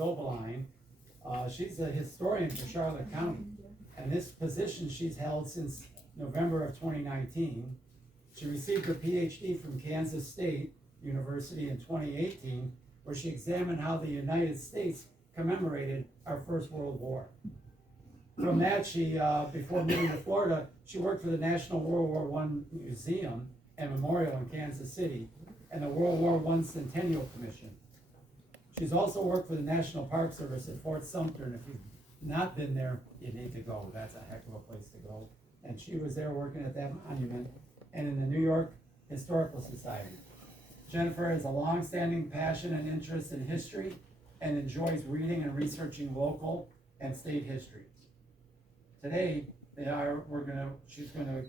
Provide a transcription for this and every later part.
Zoebelein. She's a historian for Charlotte County, and this position she's held since November of 2019. She received her PhD from Kansas State University in 2018, where she examined how the United States commemorated our First World War. From that, she, before moving to Florida, she worked for the National World War I Museum and Memorial in Kansas City and the World War I Centennial Commission. She's also worked for the National Park Service at Fort Sumter, and if you've not been there, you need to go. That's a heck of a place to go. And she was there working at that monument and in the New York Historical Society. Jennifer has a long-standing passion and interest in history and enjoys reading and researching local and state history. Today, she's gonna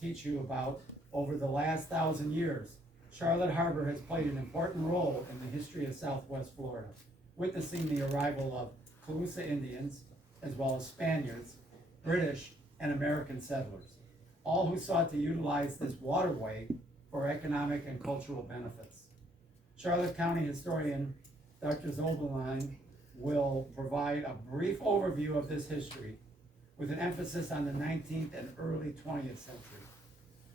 teach you about, over the last 1,000 years, Charlotte Harbor has played an important role in the history of Southwest Florida, witnessing the arrival of Calusa Indians, as well as Spaniards, British, and American settlers, all who sought to utilize this waterway for economic and cultural benefits. Charlotte County historian Dr. Zoebelein will provide a brief overview of this history with an emphasis on the 19th and early 20th century.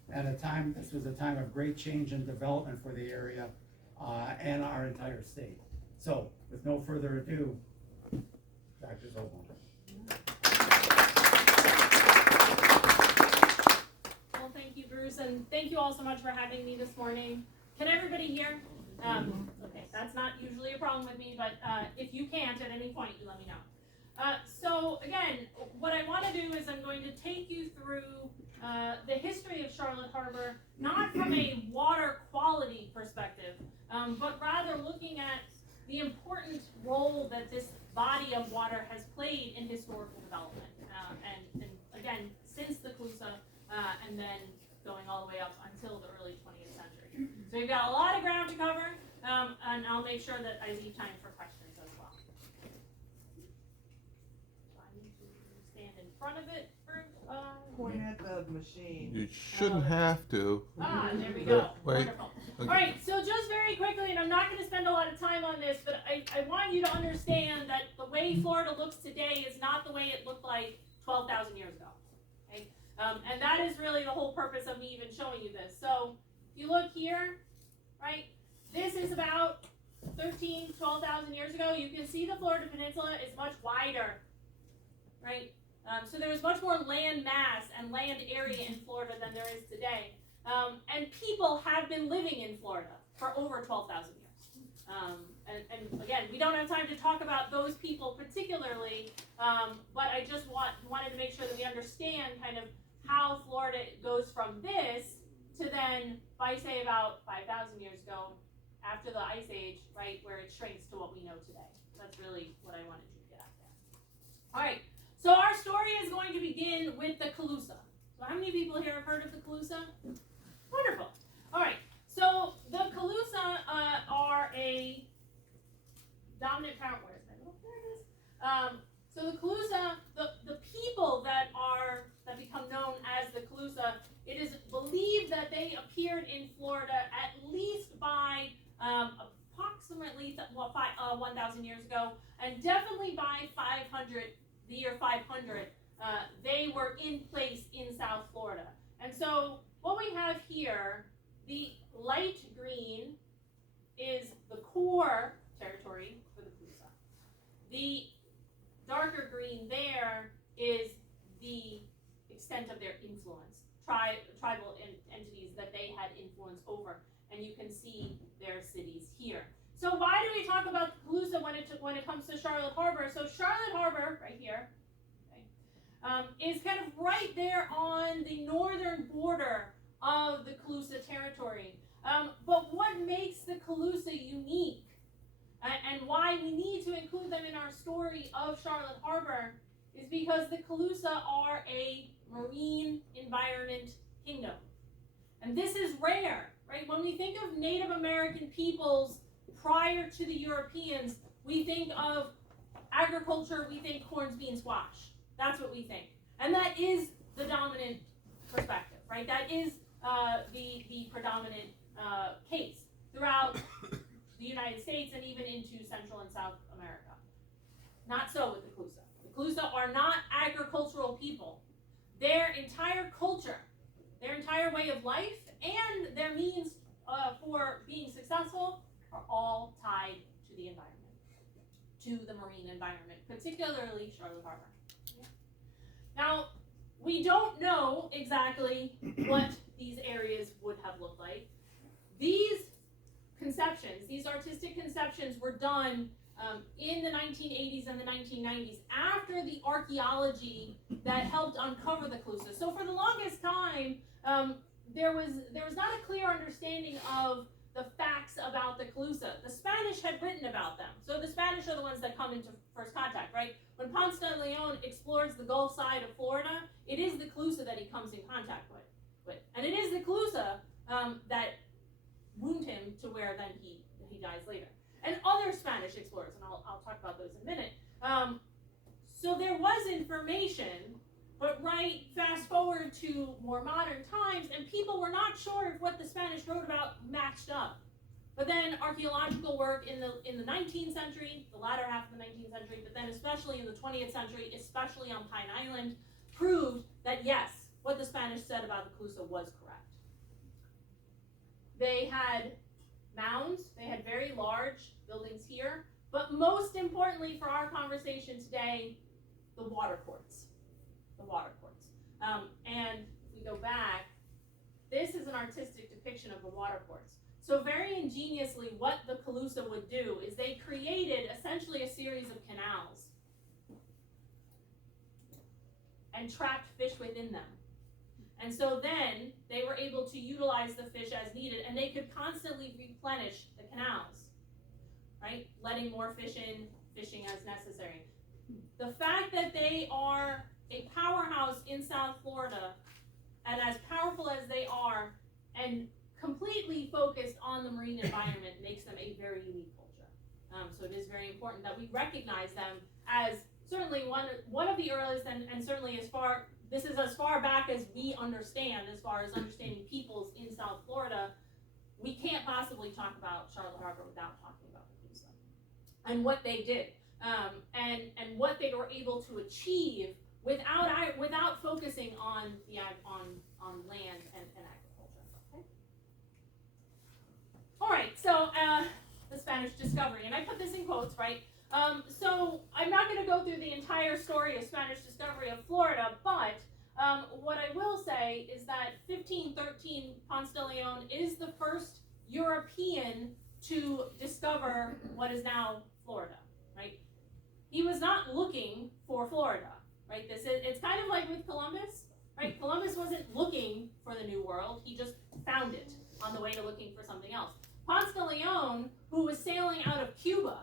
This was a time of great change and development for the area and our entire state. So, with no further ado, Dr. Zoebelein. Well, thank you, Bruce, and thank you all so much for having me this morning. Can everybody hear? Okay, that's not usually a problem with me, but if you can't at any point, you let me know. So again, what I want to do is I'm going to take you through the history of Charlotte Harbor, not from a water quality perspective, but rather looking at the important role that this body of water has played in historical development. And again, since the Calusa, and then going all the way up until the early 20th century. So we've got a lot of ground to cover, and I'll make sure that I leave time for questions as well. So I need to stand in front of it for Point at the machine. You shouldn't have to. there we go. Wait. Wonderful. Okay. All right, so just very quickly, and I'm not going to spend a lot of time on this, but I want you to understand that the way Florida looks today is not the way it looked like 12,000 years ago. Okay? And that is really the whole purpose of me even showing you this. So if you look here, right, this is about 12,000 years ago. You can see the Florida Peninsula is much wider, right? So there was much more land mass and land area in Florida than there is today. And people have been living in Florida for over 12,000 years. And again, we don't have time to talk about those people particularly, but I just wanted to make sure that we understand kind of how Florida goes from this to then, by say about 5,000 years ago, after the Ice Age, right, where it shrinks to what we know today. That's really what I wanted you to get at there. All right. So our story is going to begin with the Calusa. So how many people here have heard of the Calusa? Wonderful. All right. So the Calusa are a dominant power. Where is my little? There it is. So the Calusa, the people that become known as the Calusa, it is believed that they appeared in Florida at least by approximately 1,000 years ago, and definitely by 500. The year 500, they were in place in South Florida. And so what we have here, the light green is the core territory for the Calusa. The darker green there is the extent of their influence, tribal entities that they had influence over. And you can see their cities here. So why do we talk about the Calusa when it comes to Charlotte Harbor? So Charlotte Harbor, right here, okay, is kind of right there on the northern border of the Calusa territory. But what makes the Calusa unique, and why we need to include them in our story of Charlotte Harbor, is because the Calusa are a marine environment kingdom. And this is rare, right? When we think of Native American peoples prior to the Europeans, we think of agriculture, we think corn, beans, squash. That's what we think. And that is the dominant perspective, right? That is the predominant case throughout the United States and even into Central and South America. Not so with the Clusa. The Clusa are not agricultural people. Their entire culture, their entire way of life, and their means for being successful are all tied to the environment, to the marine environment, particularly Charlotte Harbor. Now, we don't know exactly what these areas would have looked like. These conceptions, these artistic conceptions were done in the 1980s and the 1990s after the archaeology that helped uncover the Clusa. So for the longest time, there was not a clear understanding of the facts about the Clusa. The Spanish had written about them. So the Spanish are the ones that come into first contact, right? When Ponce de Leon explores the Gulf side of Florida, it is the Clusa that he comes in contact with. And it is the Clusa that wound him to where then he dies later. And other Spanish explorers, and I'll talk about those in a minute. So there was information, but fast forward to more modern times, and people were not sure if what the Spanish wrote about matched up. But then archaeological work in the 19th century, the latter half of the 19th century, but then especially in the 20th century, especially on Pine Island, proved that yes, what the Spanish said about the Clusa was correct. They had mounds, they had very large buildings here, but most importantly for our conversation today, the water courts. The water courts. And if we go back, this is an artistic depiction of the water courts. So very ingeniously, what the Clusa would do is they created essentially a series of canals and trapped fish within them. And so then they were able to utilize the fish as needed, and they could constantly replenish the canals, right? Letting more fish in, fishing as necessary. The fact that they are a powerhouse in South Florida, and as powerful as they are, and completely focused on the marine environment, makes them a very unique culture. So it is very important that we recognize them as certainly one of the earliest, and certainly this is as far back as we understand, as far as understanding peoples in South Florida. We can't possibly talk about Charlotte Harbor without talking about the Clusa and what they did, and what they were able to achieve without focusing on land and agriculture. Okay? All right, so the Spanish discovery, and I put this in quotes, right? So I'm not going to go through the entire story of Spanish discovery of Florida, but what I will say is that 1513 Ponce de Leon is the first European to discover what is now Florida, right? He was not looking for Florida, right? It's kind of like with Columbus, right? Columbus wasn't looking for the New World, he just found it on the way to looking for something else. Ponce de Leon, who was sailing out of Cuba,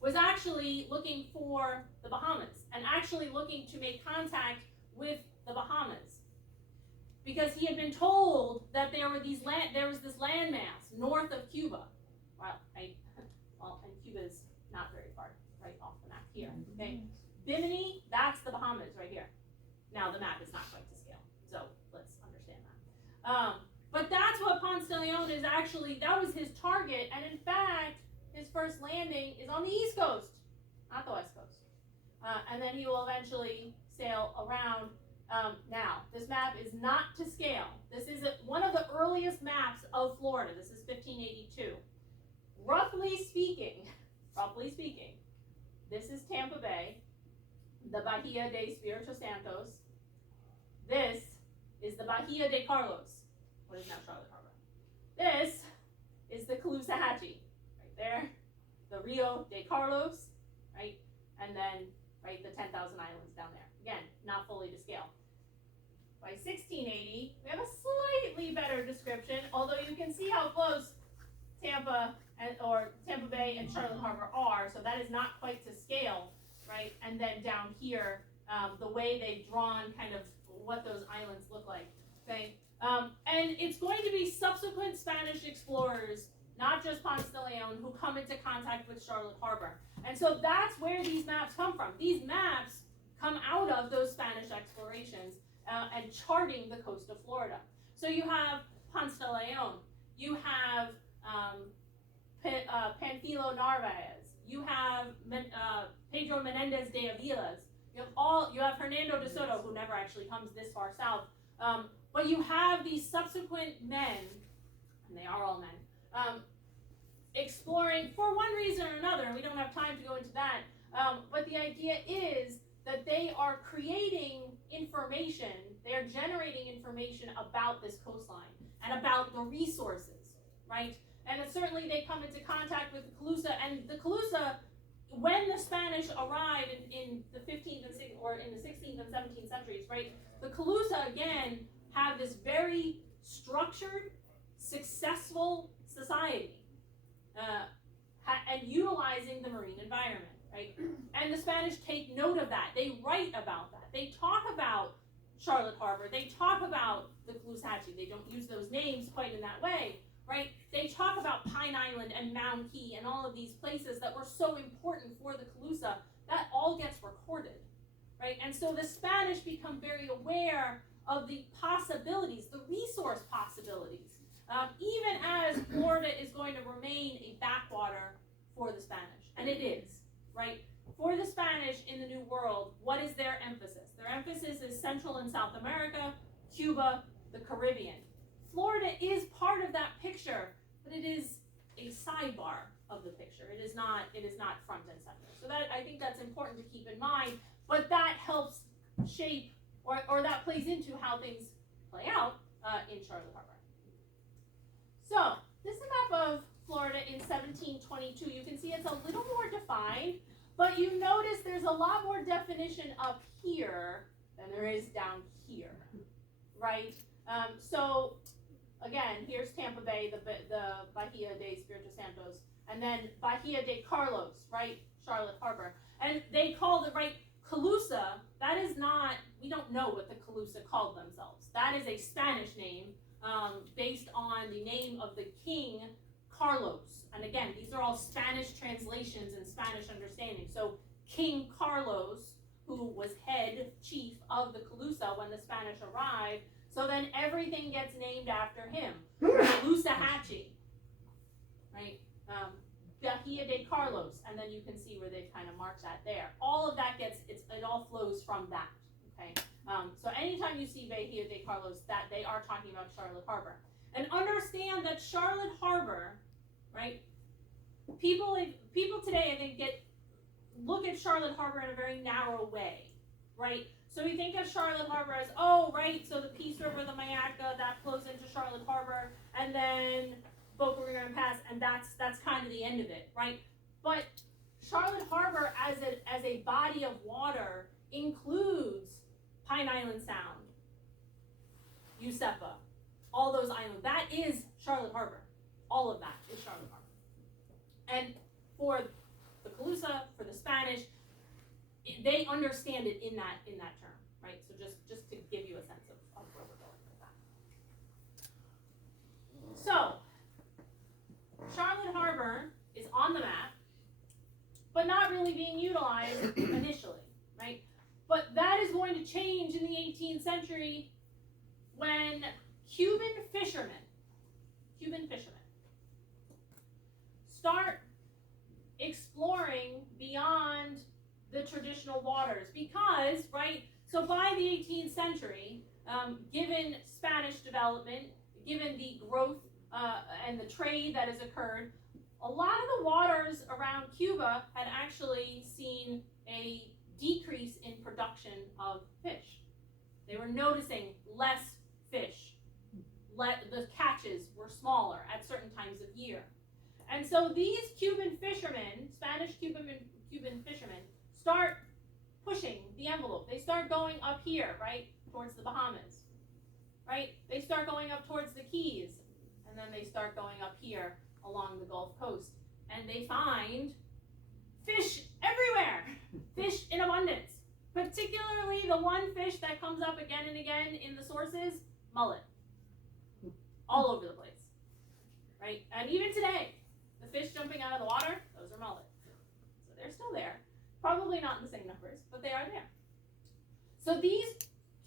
was actually looking for the Bahamas and actually looking to make contact with the Bahamas, because he had been told that there was this landmass north of Cuba. And Cuba's not very far right off the map here. Okay, Bimini, that's the Bahamas right here. Now the map is not quite to scale, so let's understand that. But that's what Ponce de Leon is actually. That was his target, and in fact, his first landing is on the East Coast, not the West Coast. And then he will eventually sail around. Now, this map is not to scale. This is one of the earliest maps of Florida. This is 1582. Roughly speaking, this is Tampa Bay, the Bahia de Espiritu Santos. This is the Bahia de Carlos, what is now Charlotte Harbor. This is the Caloosahatchee, right there, the Rio de Carlos, right, and then, right, the 10,000 islands down there. Again, not fully to scale. By 1680, we have a slightly better description, although you can see how close Tampa Bay and Charlotte Harbor are, so that is not quite to scale, right? And then down here, the way they've drawn kind of what those islands look like, okay? And it's going to be subsequent Spanish explorers, not just Ponce de Leon, who come into contact with Charlotte Harbor. And so that's where these maps come from. These maps come out of those Spanish explorations and charting the coast of Florida. So you have Ponce de Leon, you have Panfilo Narvaez, you have Pedro Menendez de Avila's. You have Hernando de Soto, who never actually comes this far south. But you have these subsequent men, and they are all men, exploring for one reason or another, and we don't have time to go into that. But the idea is that they are creating information, they are generating information about this coastline and about the resources, right? And certainly they come into contact with the Calusa, and the Calusa, when the Spanish arrive in the 15th and 16th, or in the 16th and 17th centuries, right? The Calusa again have this very structured, successful society, and utilizing the marine environment, right? And the Spanish take note of that. They write about that. They talk about Charlotte Harbor. They talk about the Caloosahatchee. They don't use those names quite in that way, right? They talk about Pine Island and Mound Key and all of these places that were so important for the Calusa. That all gets recorded, right? And so the Spanish become very aware of the possibilities, the resource possibilities, even as Florida is going to remain a backwater for the Spanish. And it is, right? For the Spanish in the New World, what is their emphasis? Their emphasis is Central and South America, Cuba, the Caribbean. Florida is part of that picture, but it is a sidebar of the picture. It is not front and center. So that, I think that's important to keep in mind, but that helps shape, or that plays into how things play out in Charlotte Harbor. So this is a map of Florida in 1722. You can see it's a little more defined, but you notice there's a lot more definition up here than there is down here, right? So again, here's Tampa Bay, the Bahia de Espiritu Santos, and then Bahia de Carlos, right? Charlotte Harbor. And they call the, right, Calusa, that is not, we don't know what the Calusa called themselves. That is a Spanish name based on the name of the king, Carlos. And again, these are all Spanish translations and Spanish understanding. So King Carlos, who was head chief of the Calusa when the Spanish arrived, so then everything gets named after him. Caloosahatchee, right? Bahia de Carlos, and then you can see where they've kind of marked that there. All of that it all flows from that, okay? So anytime you see Bahia de Carlos, that they are talking about Charlotte Harbor. And understand that Charlotte Harbor, right? People today, I think, look at Charlotte Harbor in a very narrow way, right? So we think of Charlotte Harbor as, oh, right, so the Peace River, the Mayaca, that flows into Charlotte Harbor, and then Boca Raton Pass, and that's kind of the end of it, right? But Charlotte Harbor as a body of water includes Pine Island Sound, Usepa, all those islands. That is Charlotte Harbor. All of that is Charlotte Harbor. And for the Calusa, for the Spanish, they understand it in that term, right? So just to give you a sense of where we're going with that. So Charlotte Harbor is on the map, but not really being utilized initially, right? But that is going to change in the 18th century when Cuban fishermen start exploring beyond the traditional waters, because, right, so by the 18th century, given Spanish development, given the growth and the trade that has occurred, a lot of the waters around Cuba had actually seen a decrease in production of fish. They were noticing less fish. The catches were smaller at certain times of year. And so these Cuban fishermen, Spanish Cuban fishermen, start pushing the envelope. They start going up here, right, towards the Bahamas, right? They start going up towards the Keys, and then they start going up here along the Gulf Coast, and they find fish everywhere, fish in abundance. Particularly the one fish that comes up again and again in the sources, mullet, all over the place, right? And even today, the fish jumping out of the water, those are mullet. So they're still there. Probably not in the same numbers, but they are there. So these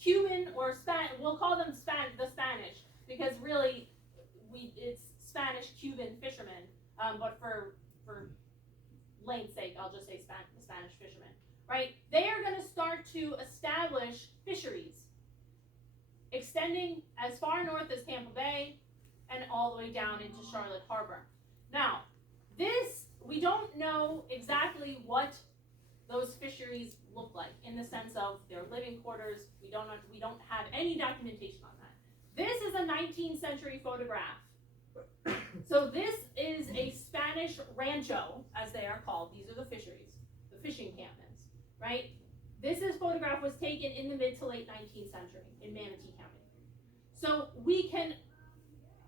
Cuban or we'll call them the Spanish, because really it's Spanish-Cuban fishermen, but for length's sake, I'll just say the Spanish fishermen. to establish fisheries extending as far north as Tampa Bay and all the way down into Charlotte Harbor. Now, this, we don't know exactly what those fisheries look like in the sense of their living quarters. We don't have any documentation on that. This is a 19th century photograph. So this is a Spanish rancho, as they are called. These are the fisheries, the fishing encampments, right? This photograph was taken in the mid to late 19th century in Manatee County. So we can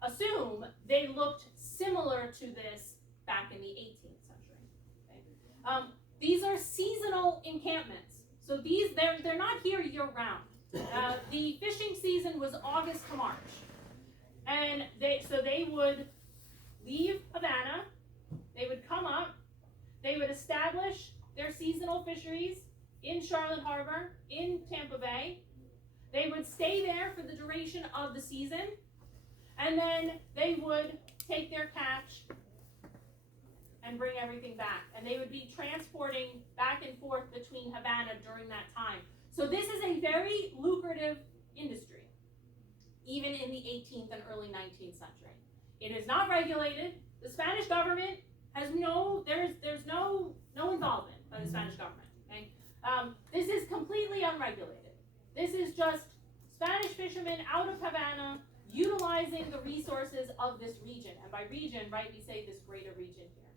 assume they looked similar to this back in the 18th century. Okay? These are seasonal encampments. So they're not here year round. The fishing season was August to March. And they would leave Havana, they would come up, they would establish their seasonal fisheries in Charlotte Harbor, in Tampa Bay. They would stay there for the duration of the season, and then they would take their catch and bring everything back. And they would be transporting back and forth between Havana during that time. So this is a very lucrative industry, even in the 18th and early 19th century. It is not regulated. The Spanish government has there's no involvement by the Spanish government. Okay? This is completely unregulated. This is just Spanish fishermen out of Havana utilizing the resources of this region. And by region, right, we say this greater region here.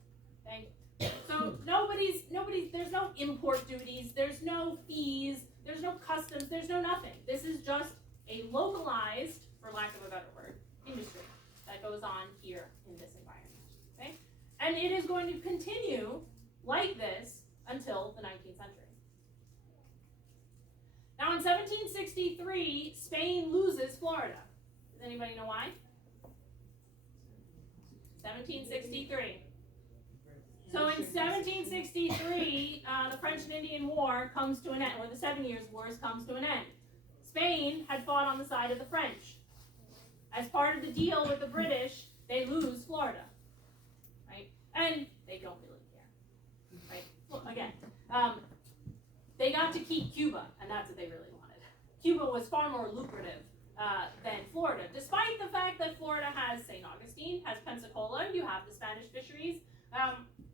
Okay? So there's no import duties, there's no fees, there's no customs, there's no nothing. This is just a localized, for lack of a better word, industry that goes on here in this environment. Okay? And it is going to continue like this until the 19th century. Now in 1763, Spain loses Florida. Does anybody know why? 1763. So in 1763, the French and Indian War comes to an end, or the 7 Years' Wars comes to an end. Spain had fought on the side of the French. As part of the deal with the British, they lose Florida, right? And they don't really care, right? Well, again, they got to keep Cuba, and that's what they really wanted. Cuba was far more lucrative than Florida, despite the fact that Florida has St. Augustine, has Pensacola, you have the Spanish fisheries.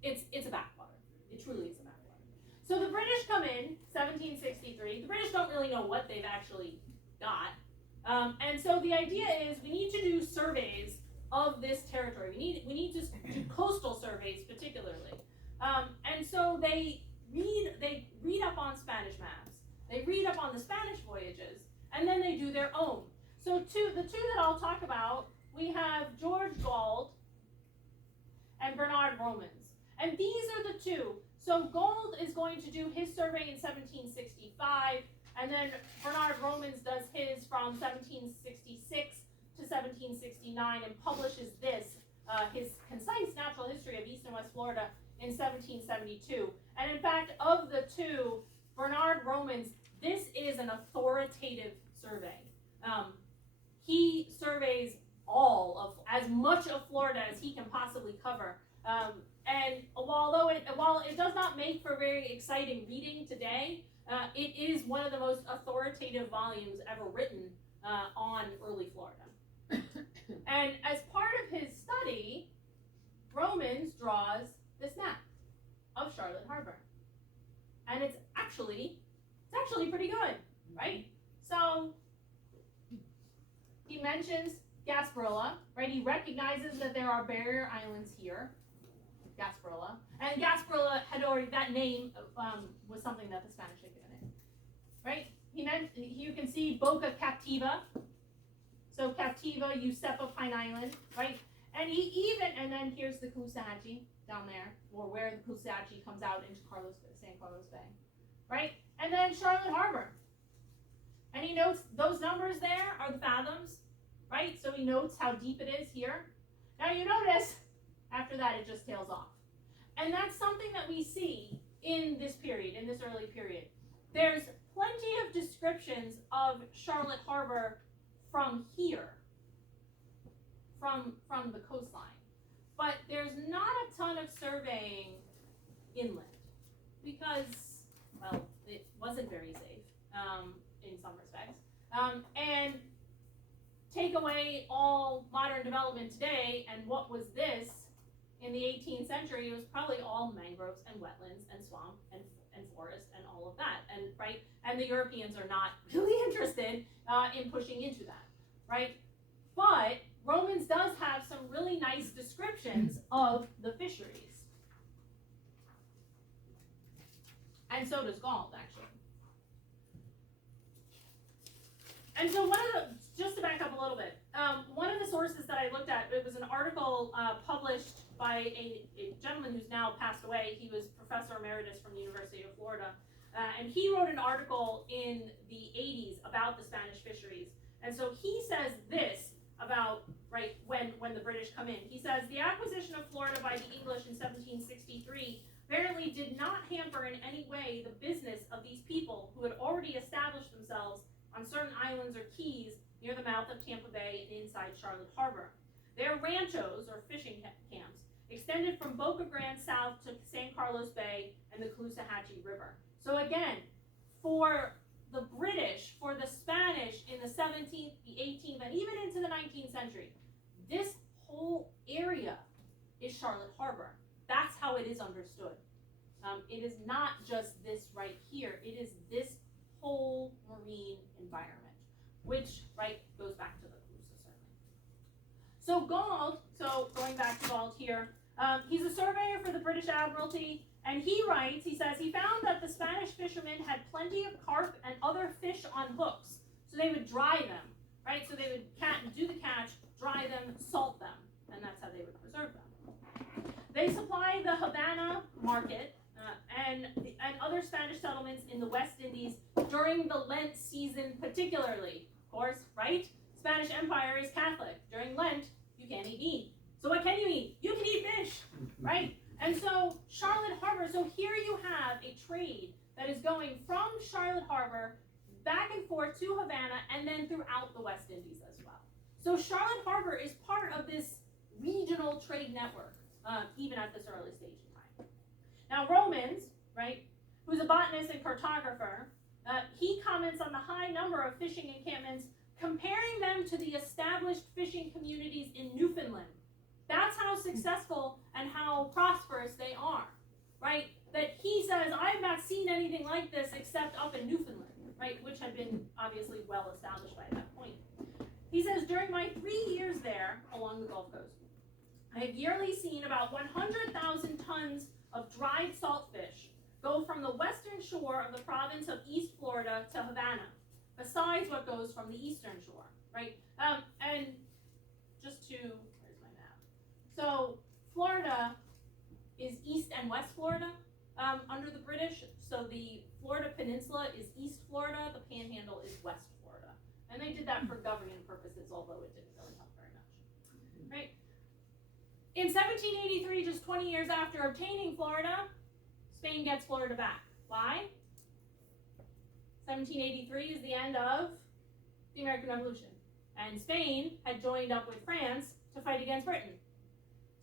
It's a backwater. It truly is a backwater. So the British come in 1763. The British don't really know what they've actually got. And so the idea is we need to do surveys of this territory. We need to do coastal surveys particularly. And so they read up on Spanish maps. They read up on the Spanish voyages, and then they do their own. So the two that I'll talk about, we have George Gauld and Bernard Romans. And these are the two. So Gauld is going to do his survey in 1765, and then Bernard Romans does his from 1766 to 1769 and publishes his concise natural history of East and West Florida in 1772. And in fact, of the two, Bernard Romans, this is an authoritative survey. He surveys as much of Florida as he can possibly cover. And while it does not make for very exciting reading today, it is one of the most authoritative volumes ever written on early Florida. And as part of his study, Romans draws this map of Charlotte Harbor. And it's actually pretty good, right? So he mentions Gasparilla, right? He recognizes that there are barrier islands here, Gasparilla. And Gasparilla that name was something that the Spanish had given it, right? You can see Boca Captiva. So Captiva, Yusepa Pine Island, right? And and then here's the Coosawhatchee down there, or where the Coosawhatchee comes out into San Carlos Bay, right? And then Charlotte Harbor. And he notes those numbers there are the fathoms, right? So he notes how deep it is here. Now you notice, after that it just tails off. And that's something that we see in this period, in this early period. There's plenty of descriptions of Charlotte Harbor from here, from the coastline. But there's not a ton of surveying inland because, well, it wasn't very safe. in some respects, and take away all modern development today, and what was this in the 18th century? It was probably all mangroves and wetlands and swamp and forest and all of that, and right, and the Europeans are not really interested in pushing into that, right? But Romans does have some really nice descriptions of the fisheries, and so does Gaul, actually. And so just to back up a little bit, one of the sources that I looked at, it was an article published by a gentleman who's now passed away. He was professor emeritus from the University of Florida. And he wrote an article in the 80s about the Spanish fisheries. And so he says this about, right, when the British come in. He says, the acquisition of Florida by the English in 1763 apparently did not hamper in any way the business of these people who had already established themselves on certain islands or keys near the mouth of Tampa Bay and inside Charlotte Harbor. Their ranchos, or fishing camps, extended from Boca Grande south to San Carlos Bay and the Caloosahatchee River. So again, for the British, for the Spanish in the 17th, the 18th, and even into the 19th century, this whole area is Charlotte Harbor. That's how it is understood. It is not just this right here. It is this whole marine environment, which, right, goes back to the Calusa, certainly. So Gauld, so going back to Gauld here, he's a surveyor for the British Admiralty, and he writes, he says, he found that the Spanish fishermen had plenty of carp and other fish on hooks, so they would dry them, right? So they would do the catch, dry them, salt them, and that's how they would preserve them. They supply the Havana market and other Spanish settlements in the West Indies during the Lent season particularly, of course, right? Spanish Empire is Catholic. During Lent, you can't eat meat. So what can you eat? You can eat fish, right? And so Charlotte Harbor, so here you have a trade that is going from Charlotte Harbor back and forth to Havana and then throughout the West Indies as well. So Charlotte Harbor is part of this regional trade network, even at this early stage in time. Now Romans, right, who's a botanist and cartographer, he comments on the high number of fishing encampments, comparing them to the established fishing communities in Newfoundland. That's how successful and how prosperous they are, right? That he says, I've not seen anything like this except up in Newfoundland, right? Which had been obviously well established by that point. He says, during my 3 years there along the Gulf Coast, I have yearly seen about 100,000 tons of dried saltfish go from the western shore of the province of East Florida to Havana, besides what goes from the eastern shore, right? And just to, where's my map? So Florida is East and West Florida under the British. So the Florida Peninsula is East Florida, the Panhandle is West Florida. And they did that for governing purposes, although it didn't really help very much, right? In 1783, just 20 years after obtaining Florida, Spain gets Florida back. Why? 1783 is the end of the American Revolution. And Spain had joined up with France to fight against Britain.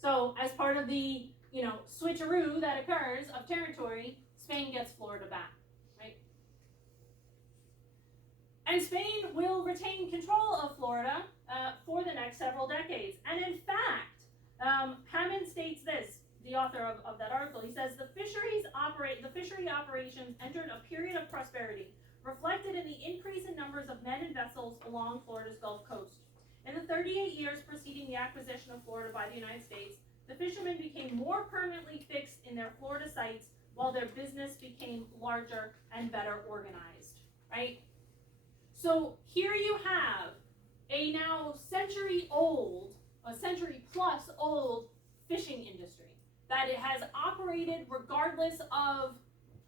So as part of the, switcheroo that occurs of territory, Spain gets Florida back, right? And Spain will retain control of Florida for the next several decades. And in fact, Hammond states this, the author of that article. He says, the fishery operations entered a period of prosperity, reflected in the increase in numbers of men and vessels along Florida's Gulf Coast. In the 38 years preceding the acquisition of Florida by the United States, the fishermen became more permanently fixed in their Florida sites, while their business became larger and better organized, right? So here you have a now century plus old fishing industry that it has operated regardless of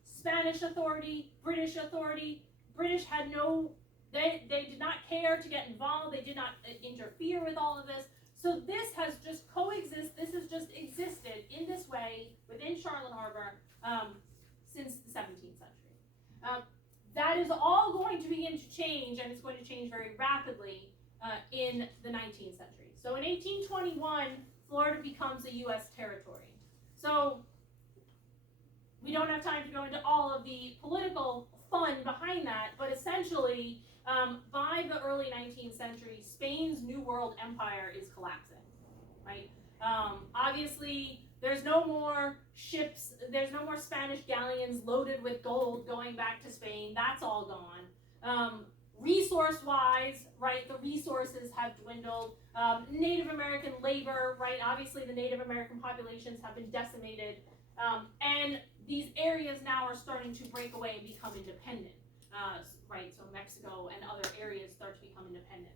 Spanish authority, British authority. British had they did not care to get involved. They did not interfere with all of this. So this has just this has just existed in this way within Charlotte Harbor since the 17th century. That is all going to begin to change, and it's going to change very rapidly in the 19th century. So in 1821, Florida becomes a U.S. territory. So we don't have time to go into all of the political fun behind that, but essentially, by the early 19th century, Spain's New World Empire is collapsing, right? Obviously, there's no more ships, there's no more Spanish galleons loaded with gold going back to Spain. That's all gone. Resource-wise, right, the resources have dwindled. Native American labor, right, obviously the Native American populations have been decimated. And these areas now are starting to break away and become independent, right, so Mexico and other areas start to become independent.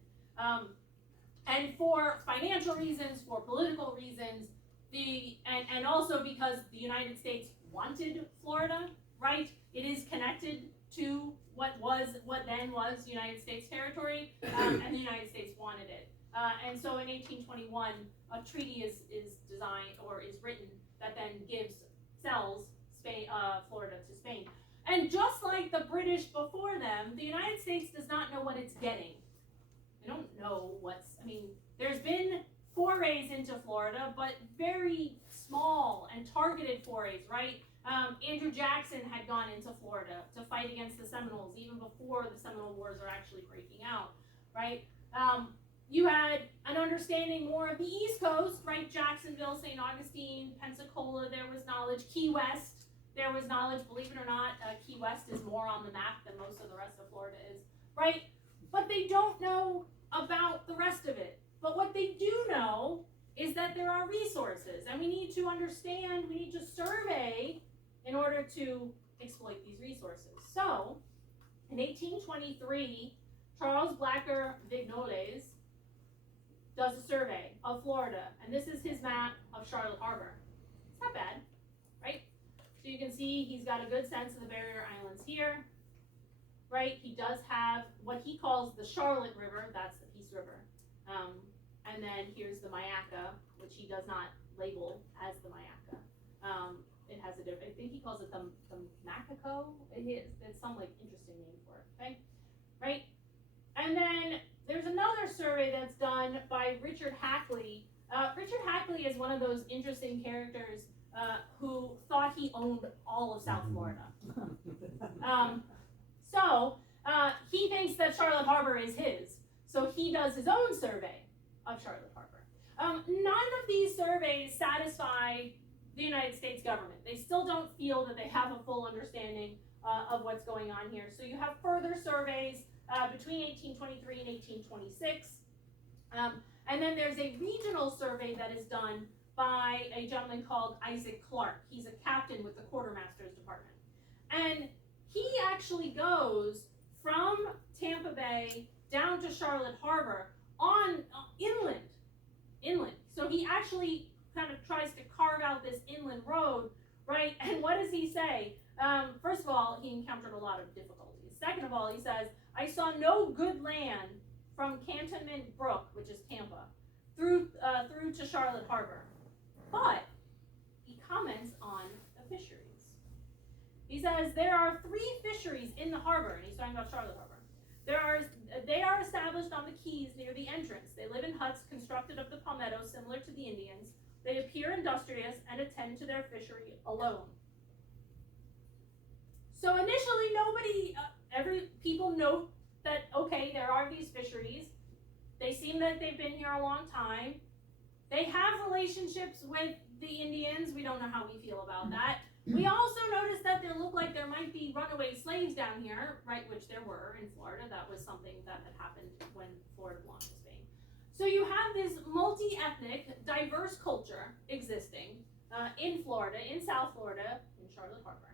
And for financial reasons, for political reasons, and also because the United States wanted Florida, right? It is connected to what then was United States territory, and the United States wanted it. And so in 1821, a treaty is designed or is written that then sells Spain, Florida to Spain. And just like the British before them, the United States does not know what it's getting. They don't know there's been forays into Florida, but very small and targeted forays, right? Andrew Jackson had gone into Florida to fight against the Seminoles even before the Seminole Wars are actually breaking out, right? You had an understanding more of the East Coast, right? Jacksonville, St. Augustine, Pensacola, there was knowledge. Key West, there was knowledge. Believe it or not, Key West is more on the map than most of the rest of Florida is, right? But they don't know about the rest of it. But what they do know is that there are resources, and we need to understand, we need to survey in order to exploit these resources. So, in 1823, Charles Blacker Vignoles does a survey of Florida, and this is his map of Charlotte Harbor. It's not bad, right? So you can see he's got a good sense of the barrier islands here, right? He does have what he calls the Charlotte River, that's the Peace River. And then here's the Mayaca, which he does not label as the Mayaca. It has a different, I think he calls it the Macaco. It's some like interesting name for it, okay? Right? And then there's another survey that's done by Richard Hackley. Richard Hackley is one of those interesting characters who thought he owned all of South Florida. He thinks that Charlotte Harbor is his. So he does his own survey of Charlotte Harbor. None of these surveys satisfy the United States government. They still don't feel that they have a full understanding of what's going on here. So you have further surveys between 1823 and 1826. And then there's a regional survey that is done by a gentleman called Isaac Clark. He's a captain with the Quartermaster's Department. And he actually goes from Tampa Bay down to Charlotte Harbor on inland. So he actually kind of tries to carve out this inland road, right? And what does he say? First of all, he encountered a lot of difficulties. Second of all, he says, I saw no good land from Cantonment Brook, which is Tampa, through to Charlotte Harbor. But he comments on the fisheries. He says, there are 3 fisheries in the harbor, and he's talking about Charlotte Harbor. They are established on the quays near the entrance. They live in huts constructed of the palmetto, similar to the Indians. They appear industrious and attend to their fishery alone. So initially, people note that, okay, there are these fisheries. They seem that they've been here a long time. They have relationships with the Indians. We don't know how we feel about that. We also noticed that there looked like there might be runaway slaves down here, right, which there were in Florida. That was something that had happened when Florida belonged to Spain. So you have this multi-ethnic, diverse culture existing in Florida, in South Florida, in Charlotte Harbor.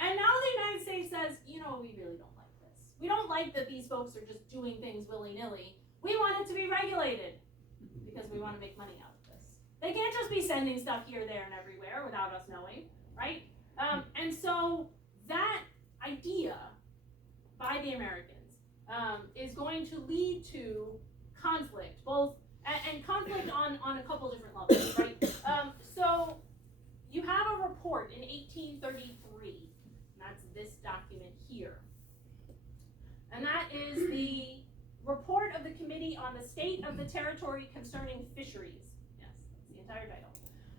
And now the United States says, we really don't like this. We don't like that these folks are just doing things willy-nilly. We want it to be regulated because we want to make money out of this. They can't just be sending stuff here, there, and everywhere without us knowing. Right? And so that idea by the Americans is going to lead to conflict, and conflict on a couple different levels, right? So you have a report in 1833, and that's this document here. And that is the report of the Committee on the State of the Territory Concerning Fisheries. Yes, that's the entire title.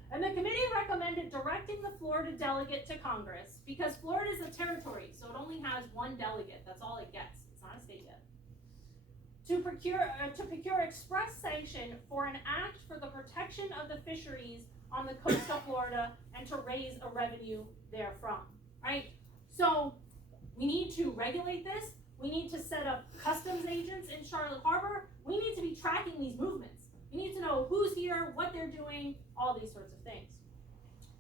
And the committee recommended directing the Florida delegate to Congress because Florida is a territory, so it only has has one delegate. That's all it gets. It's not a state yet. To procure express sanction for an act for the protection of the fisheries on the coast of Florida and to raise a revenue therefrom, right? So we need to regulate this. We need to set up customs agents in Charlotte Harbor. We need to be tracking these movements. We need to know who's here, what they're doing, all these sorts of things.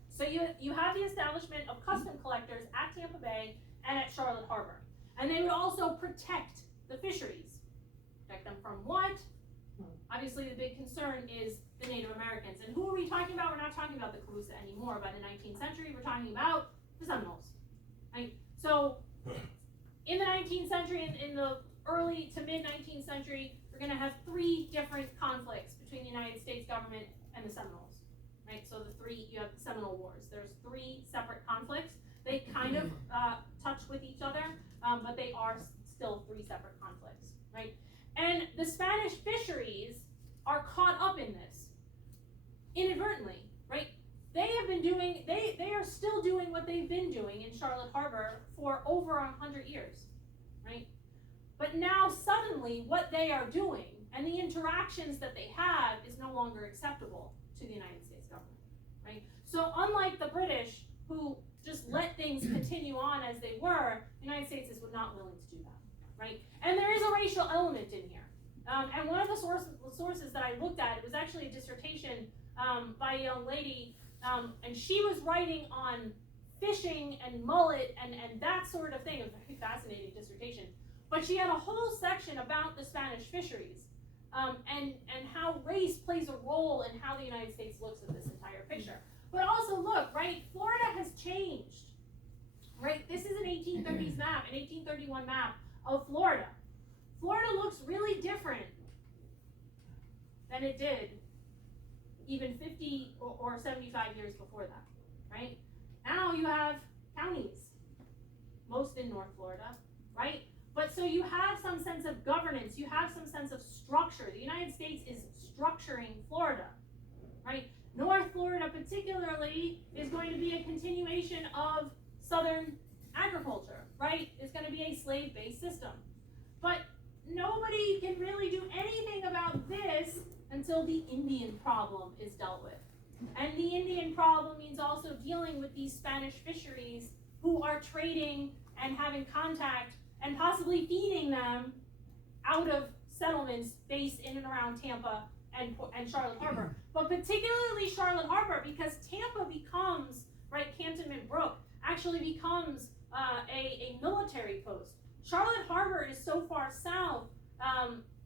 So you have the establishment of custom collectors at Tampa Bay and at Charlotte Harbor. And they would also protect the fisheries. Protect them from what? Obviously the big concern is the Native Americans. And who are we talking about? We're not talking about the Calusa anymore. By the 19th century, we're talking about the Seminoles. Right? So in the 19th century, in the early to mid 19th century, we're going to have three different conflicts between the United States government and the Seminoles. Right, so you have the Seminole Wars. There's three separate conflicts. They kind of touch with each other, but they are still three separate conflicts, right? And the Spanish fisheries are caught up in this inadvertently, right? They have been doing, they are still doing what they've been doing in Charlotte Harbor for over 100 years, right? But now suddenly what they are doing and the interactions that they have is no longer acceptable to the United States government, right? So unlike the British, who just let things continue on as they were, the United States is not willing to do that, right? And there is a racial element in here. And one of the sources that I looked at, it was actually a dissertation by a young lady, and she was writing on fishing and mullet and that sort of thing. It was a very fascinating dissertation. But she had a whole section about the Spanish fisheries. And how race plays a role in how the United States looks at this entire picture. But also look, right, Florida has changed, right? This is an 1830s map, an 1831 map of Florida. Florida looks really different than it did even 50 or 75 years before that, right? Now you have counties, most in North Florida, right? But so you have some sense of governance, you have some sense of structure. The United States is structuring Florida, right? North Florida particularly is going to be a continuation of Southern agriculture, right? It's going to be a slave-based system. But nobody can really do anything about this until the Indian problem is dealt with. And the Indian problem means also dealing with these Spanish fisheries who are trading and having contact and possibly feeding them out of settlements based in and around Tampa and Charlotte Harbor. But particularly Charlotte Harbor, because Tampa becomes, right, Cantonment Brook actually becomes a military post. Charlotte Harbor is so far south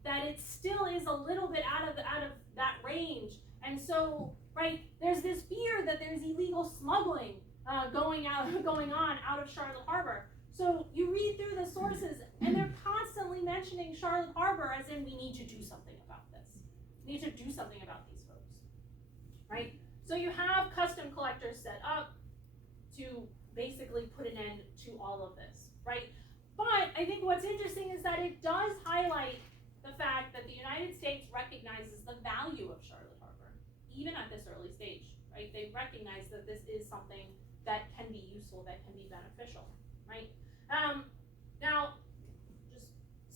that it still is a little bit out of that range. And so, right, there's this fear that there's illegal smuggling going on out of Charlotte Harbor. So you read through the sources, and they're constantly mentioning Charlotte Harbor as in we need to do something about this. We need to do something about these folks, right? So you have custom collectors set up to basically put an end to all of this, right? But I think what's interesting is that it does highlight the fact that the United States recognizes the value of Charlotte Harbor, even at this early stage, right? They recognize that this is something that can be useful, that can be beneficial, right? Now, just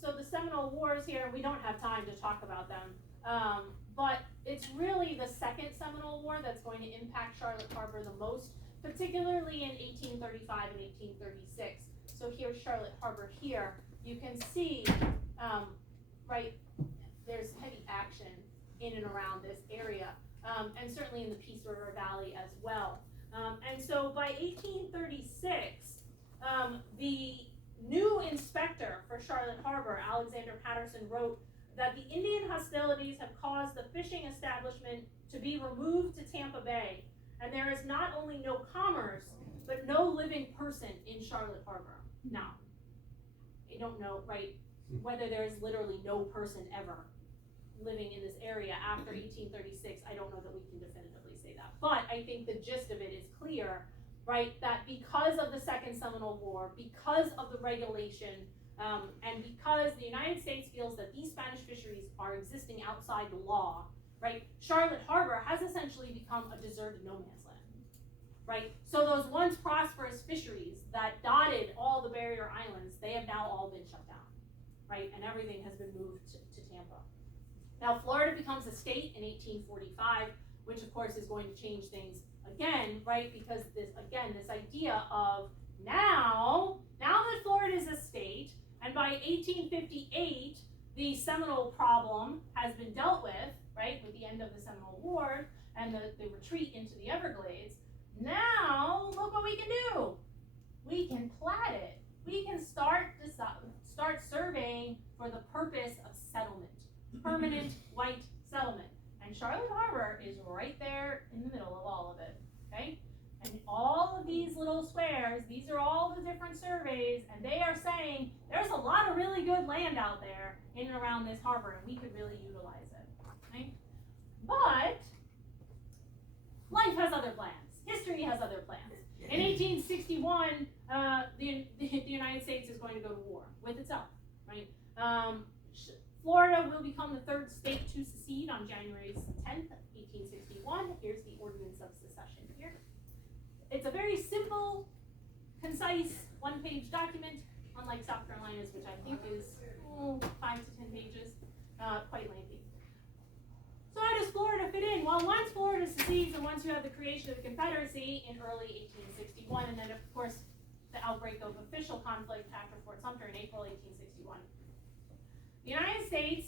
so the Seminole Wars here, we don't have time to talk about them, but it's really the second Seminole War that's going to impact Charlotte Harbor the most, particularly in 1835 and 1836. So here's Charlotte Harbor here. You can see, right, there's heavy action in and around this area, and certainly in the Peace River Valley as well. And so by 1836, the new inspector for Charlotte Harbor, Alexander Patterson, wrote that the Indian hostilities have caused the fishing establishment to be removed to Tampa Bay, and there is not only no commerce, but no living person in Charlotte Harbor. Now, I don't know, right, whether there is literally no person ever living in this area after 1836. I don't know that we can definitively say that. But I think the gist of it is clear, right, that because of the Second Seminole War, because of the regulation, and because the United States feels that these Spanish fisheries are existing outside the law, right, Charlotte Harbor has essentially become a deserted no man's land, right? So those once prosperous fisheries that dotted all the barrier islands, right? And everything has been moved to Tampa. Now, Florida becomes a state in 1845, which of course is going to change things again, right? Because this idea of now that Florida is a state, and by 1858, the Seminole problem has been dealt with, right? With the end of the Seminole War and the retreat into the Everglades. Now, look what we can do. We can plat it. We can start surveying for the purpose of settlement, permanent white settlement. And Charlotte Harbor is right there in the middle of all of it, okay? And all of these little squares, these are all the different surveys, and they are saying there's a lot of really good land out there in and around this harbor, and we could really utilize it, okay? But life has other plans. History has other plans. In 1861, the United States is going to go to war with itself, right? Florida will become the third state to secede on January 10th, 1861. Here's the Ordinance of Secession here. It's a very simple, concise, one-page document, unlike South Carolina's, which I think is 5 to 10 pages, quite lengthy. So how does Florida fit in? Well, once Florida secedes and once you have the creation of the Confederacy in early 1861, and then of course the outbreak of official conflict after Fort Sumter in April 1861, the United States,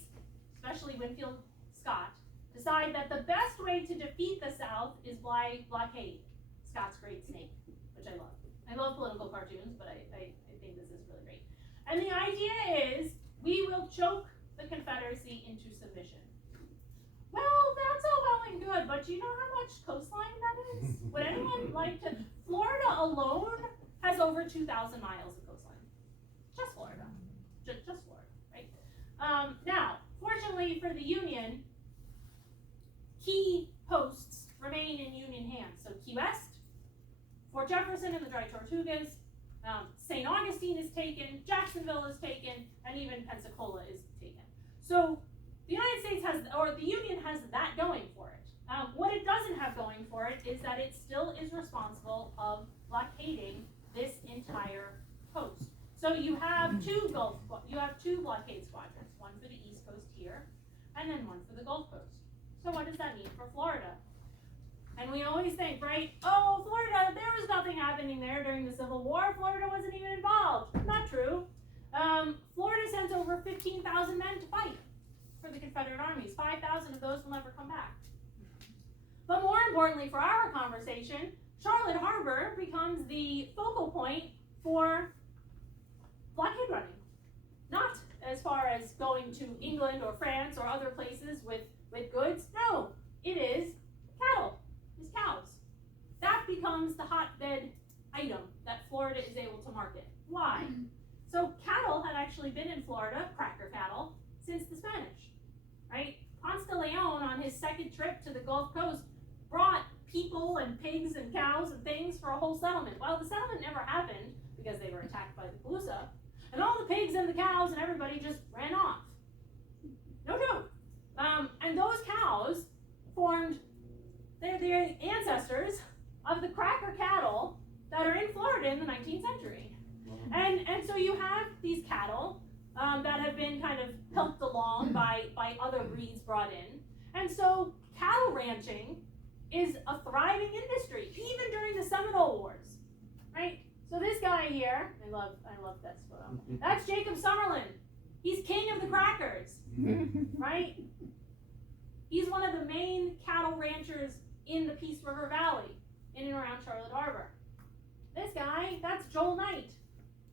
especially Winfield Scott, decide that the best way to defeat the South is by blockade. Scott's Great Snake, which I love. I love political cartoons, but I think this is really great. And the idea is we will choke the Confederacy into submission. Well, that's all well and good, but do you know how much coastline that is? Would anyone like to? Florida alone has over 2,000 miles of coastline. Just Florida. Just Florida, right? Now, fortunately for the Union, key posts remain in Union hands. So Key West, Fort Jefferson and the Dry Tortugas, St. Augustine is taken, Jacksonville is taken, and even Pensacola is taken. So the United States the Union has that going for it. What it doesn't have going for it is that it still is responsible of blockading this entire coast. So you have two blockade squadrons, one for the East Coast here, and then one for the Gulf Coast. So what does that mean for Florida? And we always think, right, oh, Florida, there was nothing happening there during the Civil War. Florida wasn't even involved. Not true. Florida sends over 15,000 men to fight for the Confederate armies. 5,000 of those will never come back. But more importantly for our conversation, Charlotte Harbor becomes the focal point for blockade running. Not as far as going to England or France or other places with goods. No, it is cattle. It's cows. That becomes the hotbed item that Florida is able to market. Why? So cattle had actually been in Florida, cracker cattle, since the Spanish, right? Ponce de Leon, on his second trip to the Gulf Coast, brought people and pigs and cows and things for a whole settlement. Well, the settlement never happened because they were attacked by the Palooza, and all the pigs and the cows and everybody just ran off. No joke. And those cows formed their ancestors of the cracker cattle that are in Florida in the 19th century. And so you have these cattle that have been kind of helped along by other breeds brought in. And so cattle ranching is a thriving industry, even during the Seminole Wars, right? So this guy here, I love this photo. That's Jacob Summerlin. He's king of the crackers, right? He's one of the main cattle ranchers in the Peace River Valley, in and around Charlotte Harbor. This guy, that's Joel Knight.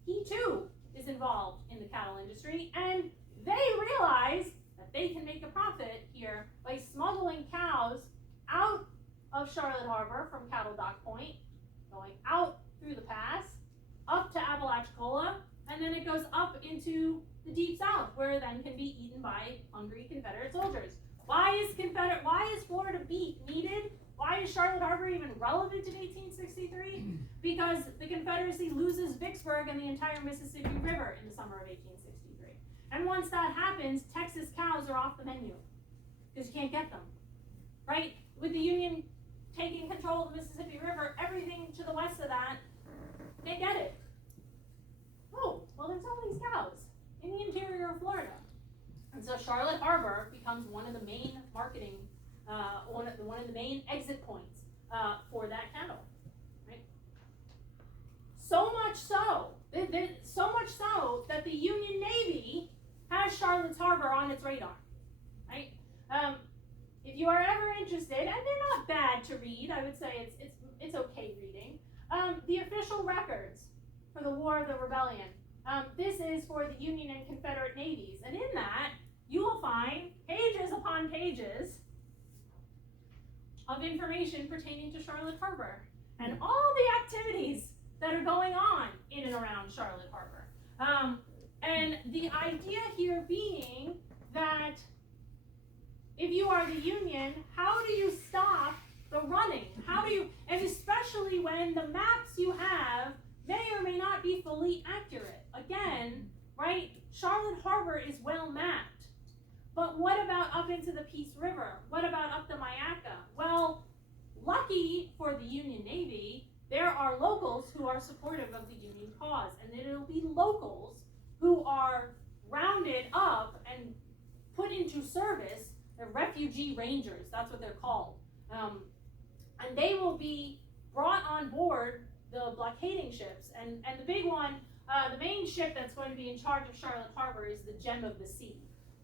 He too is involved in the cattle industry, and they realize that they can make a profit here by smuggling cows out of Charlotte Harbor from Cattle Dock Point, going out through the pass, up to Apalachicola, and then it goes up into the Deep South, where it then can be eaten by hungry Confederate soldiers. Why is Florida beef needed? Why is Charlotte Harbor even relevant in 1863? Because the Confederacy loses Vicksburg and the entire Mississippi River in the summer of 1863. And once that happens, Texas cows are off the menu because you can't get them, right? With the Union taking control of the Mississippi River, everything to the west of that, they get it. Oh, well, there's all these cows in the interior of Charlotte Harbor becomes one of the main marketing, one of the main exit points for that cattle, right? So much so that the Union Navy has Charlotte's Harbor on its radar, right? If you are ever interested, and they're not bad to read, I would say it's okay reading. The official records for the War of the Rebellion. This is for the Union and Confederate navies, and in that you will find pages upon pages of information pertaining to Charlotte Harbor and all the activities that are going on in and around Charlotte Harbor. And the idea here being that if you are the Union, how do you stop the running? How do you, and especially when the maps you have may or may not be fully accurate. Again, right, Charlotte Harbor is well mapped. But what about up into the Peace River? What about up the Myakka? Well, lucky for the Union Navy, there are locals who are supportive of the Union cause, and it'll be locals who are rounded up and put into service. They're refugee rangers, that's what they're called. And they will be brought on board the blockading ships. And the big one, the main ship that's going to be in charge of Charlotte Harbor is the Gem of the Sea.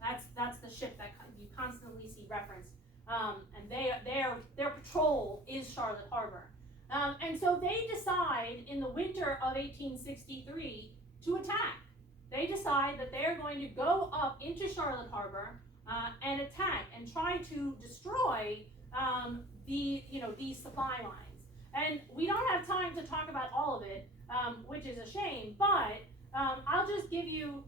That's the ship that you constantly see referenced. And their patrol is Charlotte Harbor. And so they decide in the winter of 1863 to attack. They decide that they're going to go up into Charlotte Harbor and attack and try to destroy these supply lines. And we don't have time to talk about all of it, which is a shame, but I'll just give you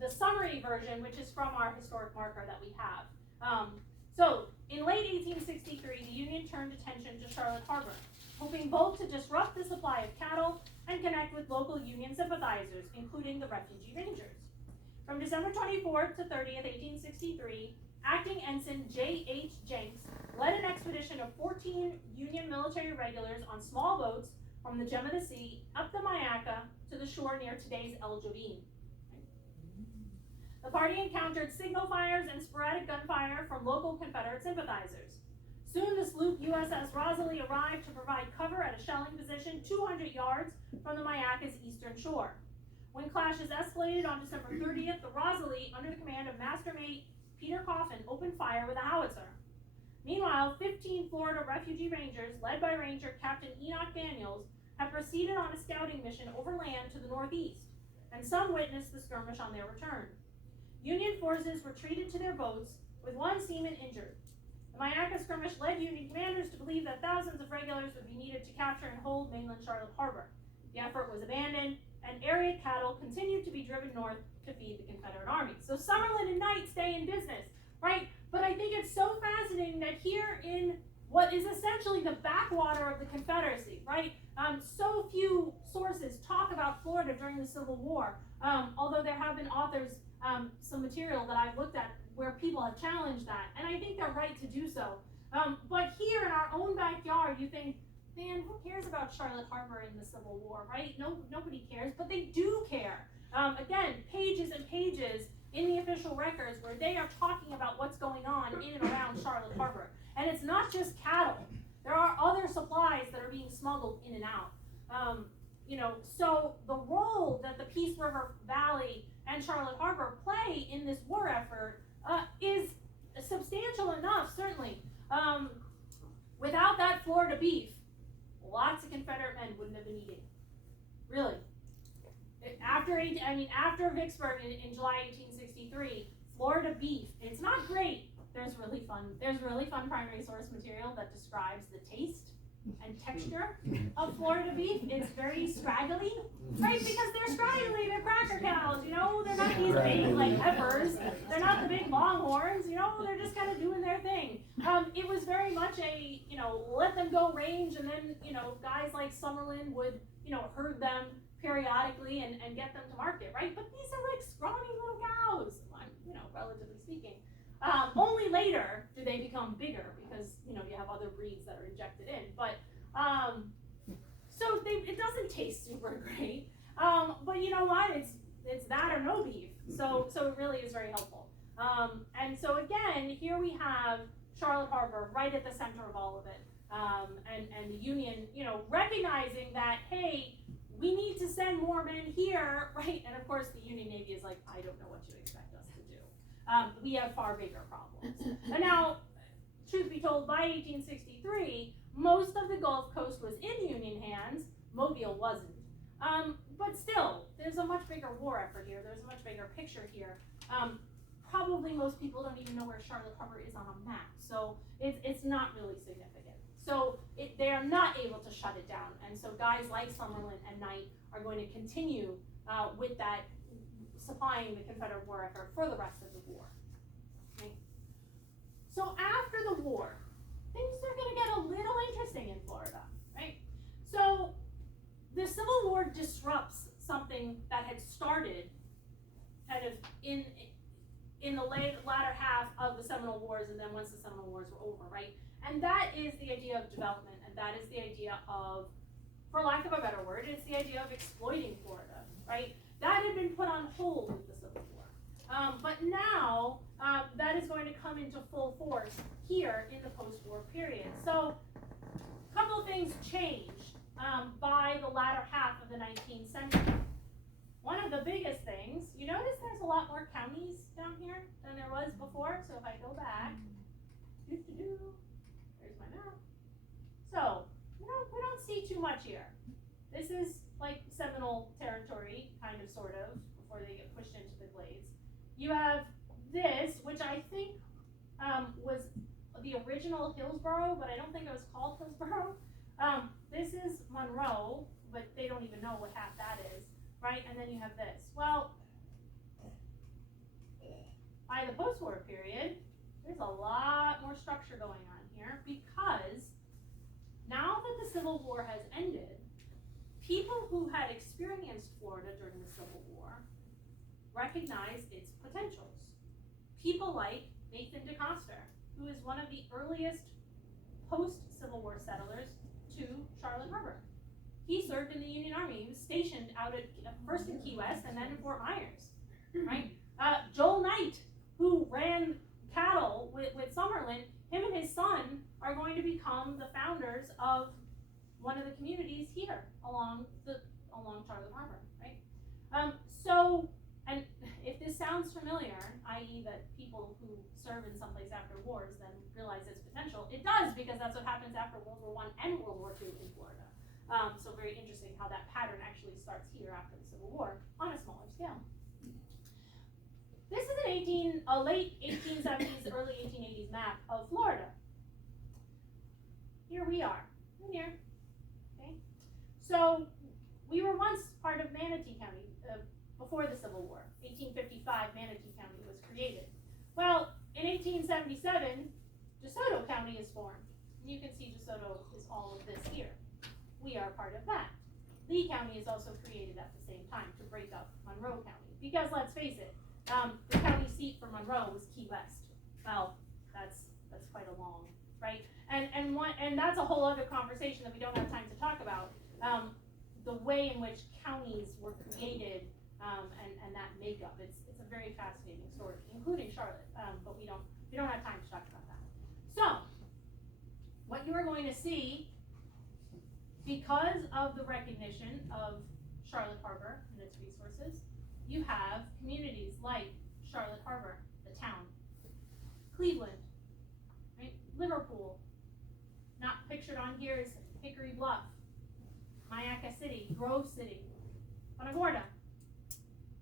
the summary version, which is from our historic marker that we have. So in late 1863, the Union turned attention to Charlotte Harbor, hoping both to disrupt the supply of cattle and connect with local Union sympathizers, including the Refugee Rangers. From December 24th to 30th, 1863, Acting Ensign J.H. Jenks led an expedition of 14 Union military regulars on small boats from the Gem of the Sea up the Myakka to the shore near today's El Joubin. The party encountered signal fires and sporadic gunfire from local Confederate sympathizers. Soon the sloop USS Rosalie arrived to provide cover at a shelling position 200 yards from the Myakka's eastern shore. When clashes escalated on December 30th, the Rosalie, under the command of Mastermate Peter Coffin, opened fire with a howitzer. Meanwhile, 15 Florida Refugee Rangers, led by Ranger Captain Enoch Daniels, had proceeded on a scouting mission overland to the northeast, and some witnessed the skirmish on their return. Union forces retreated to their boats, with one seaman injured. The Myakka skirmish led Union commanders to believe that thousands of regulars would be needed to capture and hold mainland Charlotte Harbor. The effort was abandoned, and area cattle continued to be driven north to feed the Confederate Army. So Summerlin and Knight stay in business, right? But I think it's so fascinating that here in what is essentially the backwater of the Confederacy, right? So few sources talk about Florida during the Civil War, although there have been authors, some material that I've looked at where people have challenged that, and I think they're right to do so. But here in our own backyard, you think, man, who cares about Charlotte Harbor in the Civil War, right? Nobody cares, but they do care. Again, pages and pages in the official records where they are talking about what's going on in and around Charlotte Harbor. And it's not just cattle. There are other supplies that are being smuggled in and out. So the role that the Peace River Valley and Charlotte Harbor play in this war effort is substantial enough, certainly. Without that Florida beef, lots of Confederate men wouldn't have been eating. Really. After Vicksburg in July 1863, Florida beef, it's not great. There's really fun primary source material that describes the taste and texture of Florida beef. It's very scraggly, right? Because they're scraggly, they're cracker cows, they're not these big like heifers, they're not the big longhorns, they're just kind of doing their thing. It was very much a, let them go range, and then, guys like Summerlin would, herd them periodically and get them to market, right? But these are like scrawny little cows, relatively speaking. Only later do they become bigger because, you have other breeds that are injected in. But, it doesn't taste super great. But you know what? It's that or no beef. So it really is very helpful. And so again, here we have Charlotte Harbor right at the center of all of it. And the Union, recognizing that, hey, we need to send more men here, right? And of course, the Union Navy is like, I don't know what you expect us to do. We have far bigger problems. And now, truth be told, by 1863, most of the Gulf Coast was in Union hands. Mobile wasn't. But still, there's a much bigger war effort here. There's a much bigger picture here. Probably most people don't even know where Charlotte Harbor is on a map, so it's not really significant. So they are not able to shut it down, and so guys like Summerlin and Knight are going to continue with that, supplying the Confederate war effort for the rest of the war. Okay? So after the war, things are going to get a little interesting in Florida, right? So the Civil War disrupts something that had started kind of in the latter half of the Seminole Wars, and then once the Seminole Wars were over, right? And that is the idea of development, and that is the idea of, for lack of a better word, it's the idea of exploiting Florida, right? That had been put on hold with the Civil War. But now, that is going to come into full force here in the post-war period. So, a couple of things changed by the latter half of the 19th century. One of the biggest things, you notice there's a lot more counties down here than there was before. So if I go back, there's my map. So, we don't see too much here. This is like Seminole territory, kind of, sort of, before they get pushed into the glades. You have this, which I think was the original Hillsborough, but I don't think it was called Hillsborough. This is Monroe, but they don't even know what half that is. Right, and then you have this. Well, by the post-war period, there's a lot more structure going on here, because now that the Civil War has ended, people who had experienced Florida during the Civil War recognized its potentials. People like Nathan DeCoster, who is one of the earliest post-Civil War settlers to Charlotte Harbor. He served in the Union Army. He was stationed out at first in Key West and then in Fort Myers, right? Joel Knight, who ran cattle with Summerlin, him and his son are going to become the founders of one of the communities here along Charlotte Harbor, right? And if this sounds familiar, i.e. that people who serve in someplace after wars then realize its potential, it does, because that's what happens after World War I and World War II in Florida. So very interesting how that pattern actually starts here after the Civil War on a smaller scale. This is a late 1870s, early 1880s map of Florida. Here we are, in here, okay? So we were once part of Manatee County before the Civil War. 1855, Manatee County was created. Well, in 1877, DeSoto County is formed. And you can see DeSoto is all of this here. We are part of that. Lee County is also created at the same time to break up Monroe County. Because let's face it, the county seat for Monroe was Key West. Well, that's quite a long, right? And that's a whole other conversation that we don't have time to talk about. The way in which counties were created and that makeup. It's a very fascinating story, including Charlotte. But we don't have time to talk about that. So, what you are going to see, because of the recognition of Charlotte Harbor and its resources, you have communities like Charlotte Harbor, the town, Cleveland, right? Liverpool, not pictured on here is Hickory Bluff, Mayaca City, Grove City, Punta Gorda,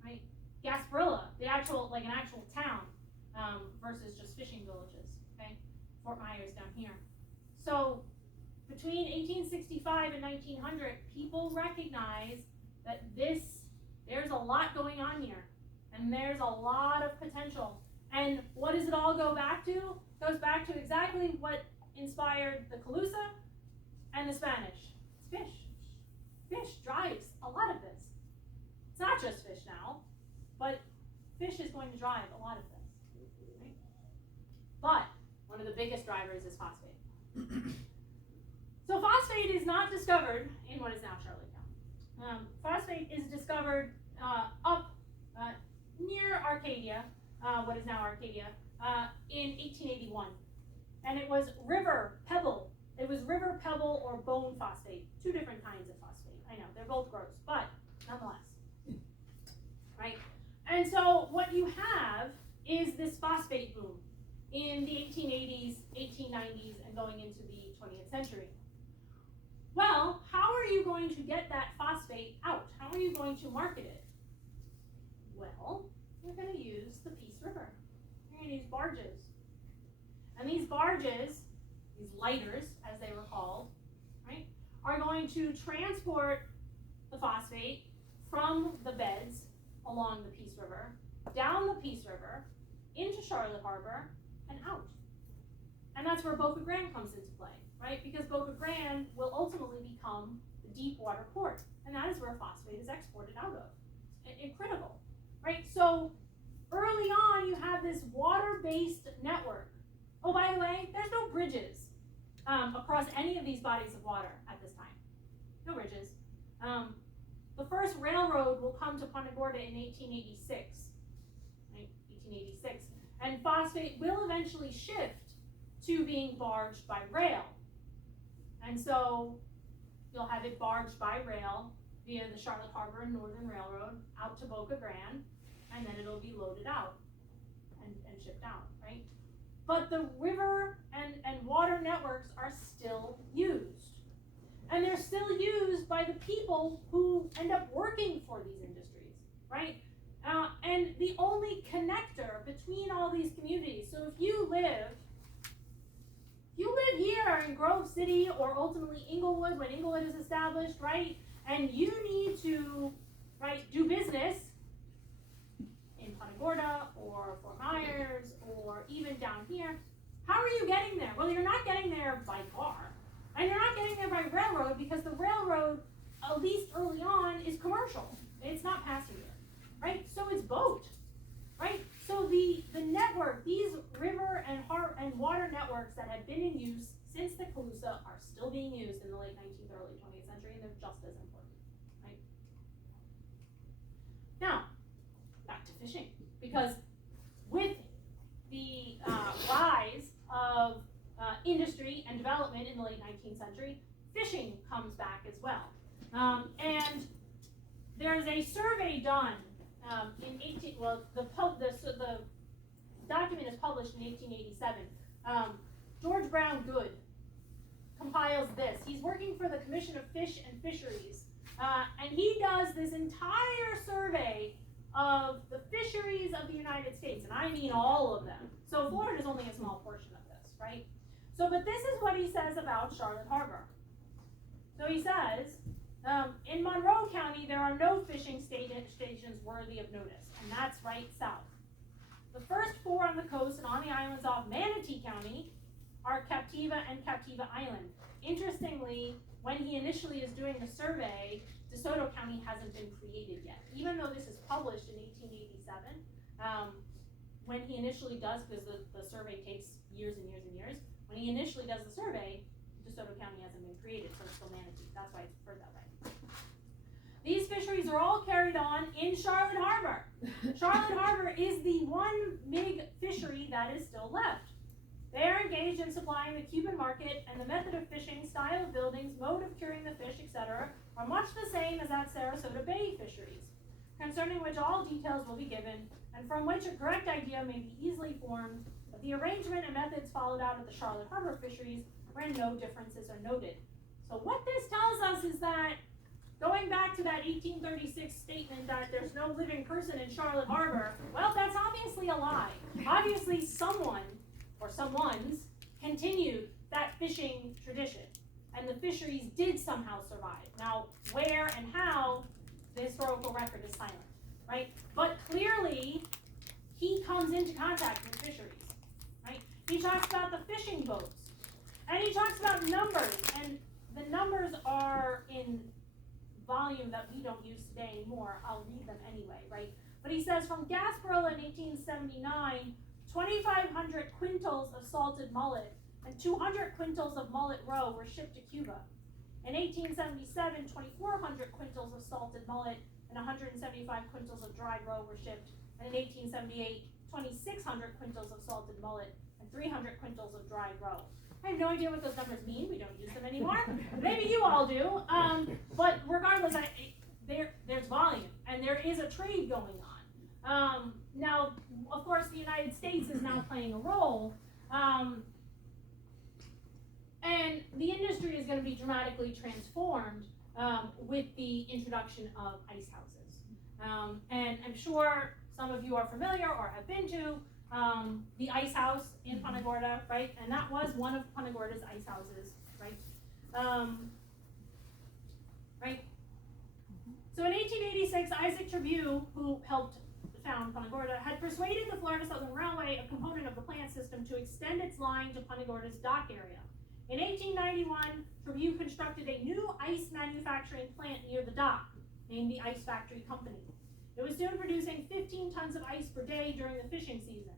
right? Gasparilla, an actual town, versus just fishing villages, okay? Fort Myers down here. So between 1865 and 1900, people recognized that there's a lot going on here, and there's a lot of potential. And what does it all go back to? It goes back to exactly what inspired the Calusa and the Spanish. It's fish. Fish drives a lot of this. It's not just fish now, but fish is going to drive a lot of this, right? But one of the biggest drivers is phosphate. So phosphate is not discovered in what is now Charlotte County. Phosphate is discovered up near Arcadia, what is now Arcadia, in 1881. And it was river pebble. It was river pebble or bone phosphate. Two different kinds of phosphate. I know, they're both gross, but nonetheless. Right? And so what you have is this phosphate boom in the 1880s, 1890s, and going into the 20th century. Well, how are you going to get that phosphate out? How are you going to market it? Well, you're going to use the Peace River. You're going to use barges. And these barges, these lighters, as they were called, right, are going to transport the phosphate from the beds along the Peace River, down the Peace River, into Charlotte Harbor, and out. And that's where Boca Grande comes into play, right? Because Boca Grande will ultimately become the deep water port, and that is where phosphate is exported out of. It's critical, right? So early on, you have this water-based network. Oh, by the way, there's no bridges across any of these bodies of water at this time. No bridges. The first railroad will come to Punta Gorda in 1886, right? 1886, and phosphate will eventually shift to being barged by rail. And so you'll have it barged by rail via the Charlotte Harbor and Northern Railroad out to Boca Grande, and then it'll be loaded out and shipped out, right? But the river and water networks are still used. And they're still used by the people who end up working for these industries, right? And the only connector between all these communities, so if you live here in Grove City or ultimately Inglewood, when Inglewood is established, right? And you need to, right, do business in Punta Gorda or Fort Myers or even down here, how are you getting there? Well, you're not getting there by car. And you're not getting there by railroad because the railroad, at least early on, is commercial. It's not passenger, right? So it's boat, right? So the network, these river and water networks that have been in use since the Calusa are still being used in the late 19th, early 20th century, and they're just as important, right? Now, back to fishing, because with the rise of industry and development in the late 19th century, fishing comes back as well. And there's a survey done the document is published in 1887. George Brown Good compiles this. He's working for the Commission of Fish and Fisheries, and he does this entire survey of the fisheries of the United States, and I mean all of them. So Florida is only a small portion of this, right? So, but this is what he says about Charlotte Harbor. So he says, in Monroe County, there are no fishing stations worthy of notice, and that's right south. The first four on the coast and on the islands off Manatee County are Captiva and Captiva Island. Interestingly, when he initially is doing the survey, DeSoto County hasn't been created yet. Even though this is published in 1887, when he initially does, because the survey takes years and years and years, when he initially does the survey, DeSoto County hasn't been created, so it's still Manatee. That's why it's referred that way. These fisheries are all carried on in Charlotte Harbor. Charlotte Harbor is the one big fishery that is still left. They are engaged in supplying the Cuban market, and the method of fishing, style of buildings, mode of curing the fish, etc., are much the same as at Sarasota Bay fisheries, concerning which all details will be given, and from which a correct idea may be easily formed of the arrangement and methods followed out at the Charlotte Harbor fisheries, where no differences are noted. So what this tells us is that, going back to that 1836 statement that there's no living person in Charlotte Harbor, well, that's obviously a lie. Obviously someone, or someone's, continued that fishing tradition, and the fisheries did somehow survive. Now, where and how, the historical record is silent, right? But clearly, he comes into contact with fisheries, right? He talks about the fishing boats, and he talks about numbers, and the numbers are in volume that we don't use today anymore. I'll read them anyway, right? But he says, from Gasparilla in 1879, 2,500 quintals of salted mullet and 200 quintals of mullet roe were shipped to Cuba. In 1877, 2,400 quintals of salted mullet and 175 quintals of dried roe were shipped. And in 1878, 2,600 quintals of salted mullet, and 300 quintals of dried roe. I have no idea what those numbers mean. We don't use them anymore. Maybe you all do. But regardless, there's volume, and there is a trade going on. Now, of course, the United States is now playing a role, and the industry is going to be dramatically transformed with the introduction of ice houses. And I'm sure some of you are familiar or have been to the ice house in Punta Gorda, right? And that was one of Punta Gorda's ice houses, right? Right? So in 1886, Isaac Trevue, who helped found Punta Gorda, had persuaded the Florida Southern Railway, a component of the plant system, to extend its line to Punta Gorda's dock area. In 1891, Trevue constructed a new ice manufacturing plant near the dock, named the Ice Factory Company. It was soon producing 15 tons of ice per day during the fishing season.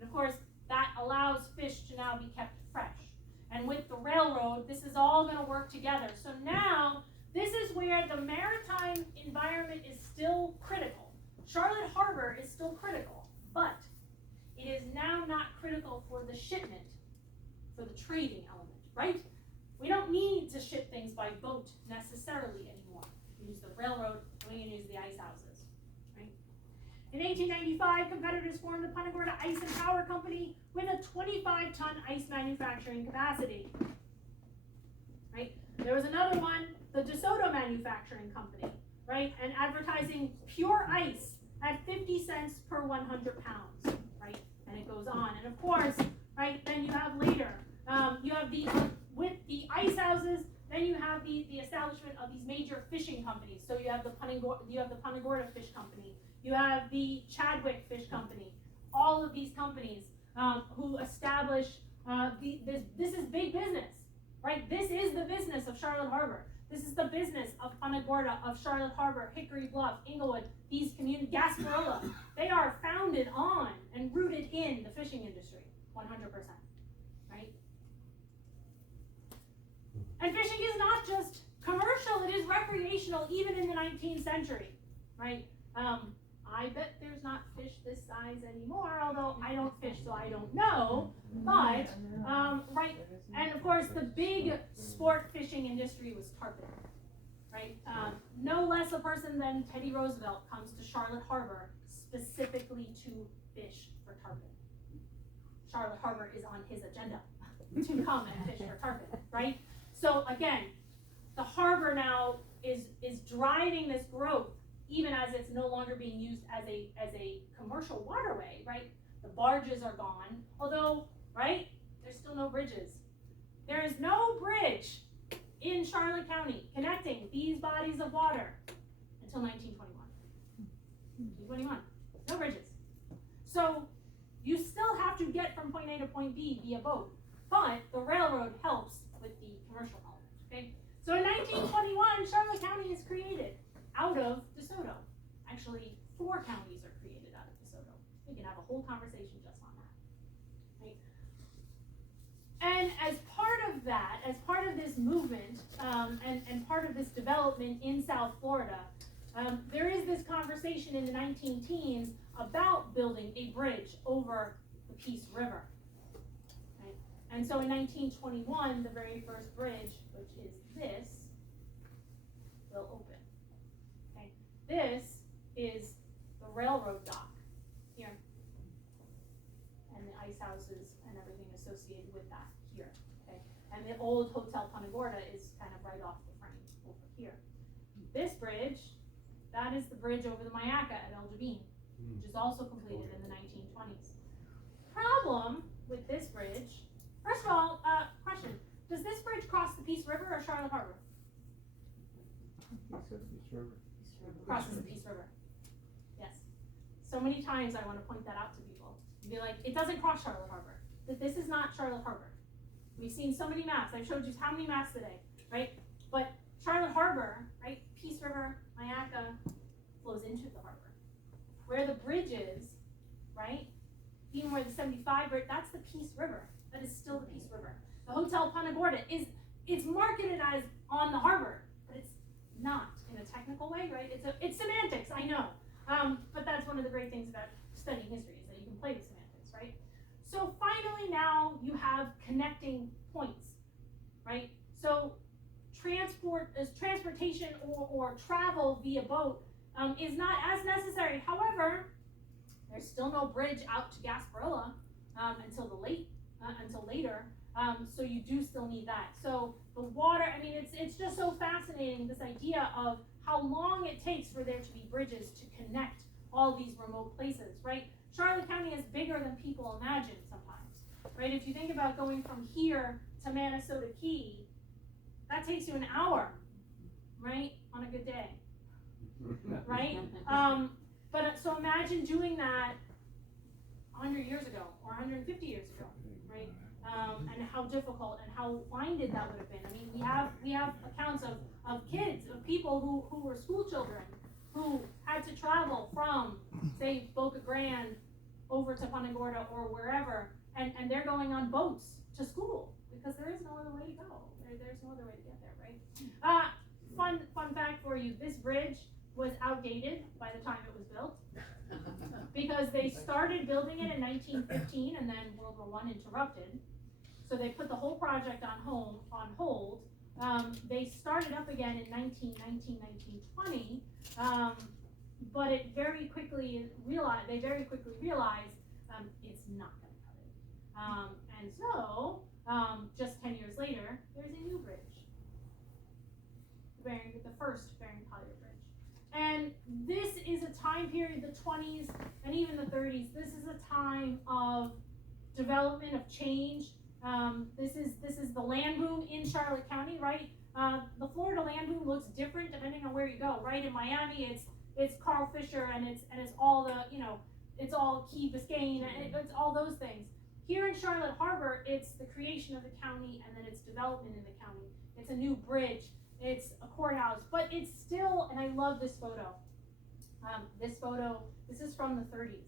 And of course, that allows fish to now be kept fresh. And with the railroad, this is all going to work together. So now, this is where the maritime environment is still critical. Charlotte Harbor is still critical, but it is now not critical for the shipment, for the trading element, right? We don't need to ship things by boat necessarily anymore. We use the railroad, and we can use the ice houses, right? In 1895, competitors formed the Punta Gorda Ice and Power Company with a 25-ton ice manufacturing capacity, right? There was another one, the DeSoto Manufacturing Company, right? And advertising pure ice at 50 cents per 100 pounds, right? And it goes on. And of course, right, then you have later, you have with the ice houses, then you have the establishment of these major fishing companies. So you have the Punta Gorda Fish Company, you have the Chadwick Fish Company, all of these companies who establish this is big business, right? This is the business of Charlotte Harbor. This is the business of Punta Gorda, of Charlotte Harbor, Hickory Bluff, Inglewood, these communities, Gasparilla. They are founded on and rooted in the fishing industry, 100%, right? And fishing is not just commercial, it is recreational, even in the 19th century, right? I bet there's not fish this size anymore, although I don't fish, so I don't know. But, right, and of course, the big sport fishing industry was tarpon, right? No less a person than Teddy Roosevelt comes to Charlotte Harbor specifically to fish for tarpon. Charlotte Harbor is on his agenda to come and fish for tarpon, right? So again, the harbor now is driving this growth, even as it's no longer being used as a commercial waterway, right? The barges are gone, although, right, there's still no bridges. There is no bridge in Charlotte County connecting these bodies of water until 1921. 1921, no bridges. So you still have to get from point A to point B via boat, but the railroad helps with the commercial element, okay? So in 1921, Charlotte County is created out of DeSoto. Actually, 4 counties are created out of DeSoto. We can have a whole conversation just on that, right? And as part of that, as part of this movement, and part of this development in South Florida, there is this conversation in the 19-teens about building a bridge over the Peace River, right? And so in 1921, the very first bridge, which is this, will open. This is the railroad dock here, and the ice houses and everything associated with that here, okay? And the old Hotel Punta Gorda is kind of right off the frame over here. This bridge, that is the bridge over the Mayaca at El Jabin, which is also completed in the 1920s. Problem with this bridge, first of all, question, does this bridge cross the Peace River or Charlotte Harbor? Crosses the Peace River. Yes. So many times I want to point that out to people. And be like, it doesn't cross Charlotte Harbor. This is not Charlotte Harbor. We've seen so many maps. I showed you how many maps today, right? But Charlotte Harbor, right? Peace River, Mayaca, flows into the harbor. Where the bridge is, right? Even where the 75 bridge, that's the Peace River. That is still the Peace River. The Hotel Punta Gorda it's marketed as on the harbor, but it's not in a technical way, right? It's semantics, I know. But that's one one of the great things about studying history is that you can play with semantics, right? So finally now you have connecting points, right? So transportation or travel via boat is not as necessary. However, there's still no bridge out to Gasparilla until later. So you do still need that. So the water, I mean, it's just so fascinating, this idea of how long it takes for there to be bridges to connect all these remote places, right? Charlotte County is bigger than people imagine sometimes, right? If you think about going from here to Manasota Key, that takes you an hour, right? On a good day, right? But so imagine doing that 100 years ago or 150 years ago, right? And how difficult and how winded that would have been. I mean, we have accounts of kids, of people who were school children, who had to travel from, say, Boca Grande over to Punta Gorda or wherever, and they're going on boats to school because there is no other way to go. There's no other way to get there, right? Fun fact for you, this bridge was outdated by the time it was built because they started building it in 1915 and then World War I interrupted. So they put the whole project on hold. They started up again in 1919, 1920, but they very quickly realized it's not going to cut it. And so, just 10 years later, there's a new bridge, the first Bering-Collier Bridge. And this is a time period, the 20s and even the 30s, this is a time of development, of change. This is the land boom in Charlotte County, right? The Florida land boom looks different depending on where you go, right? In Miami, it's Carl Fisher and it's all the, it's all Key Biscayne and it's all those things. Here in Charlotte Harbor, it's the creation of the county and then it's development in the county. It's a new bridge, it's a courthouse, but it's still, and I love this photo. This is from the 30s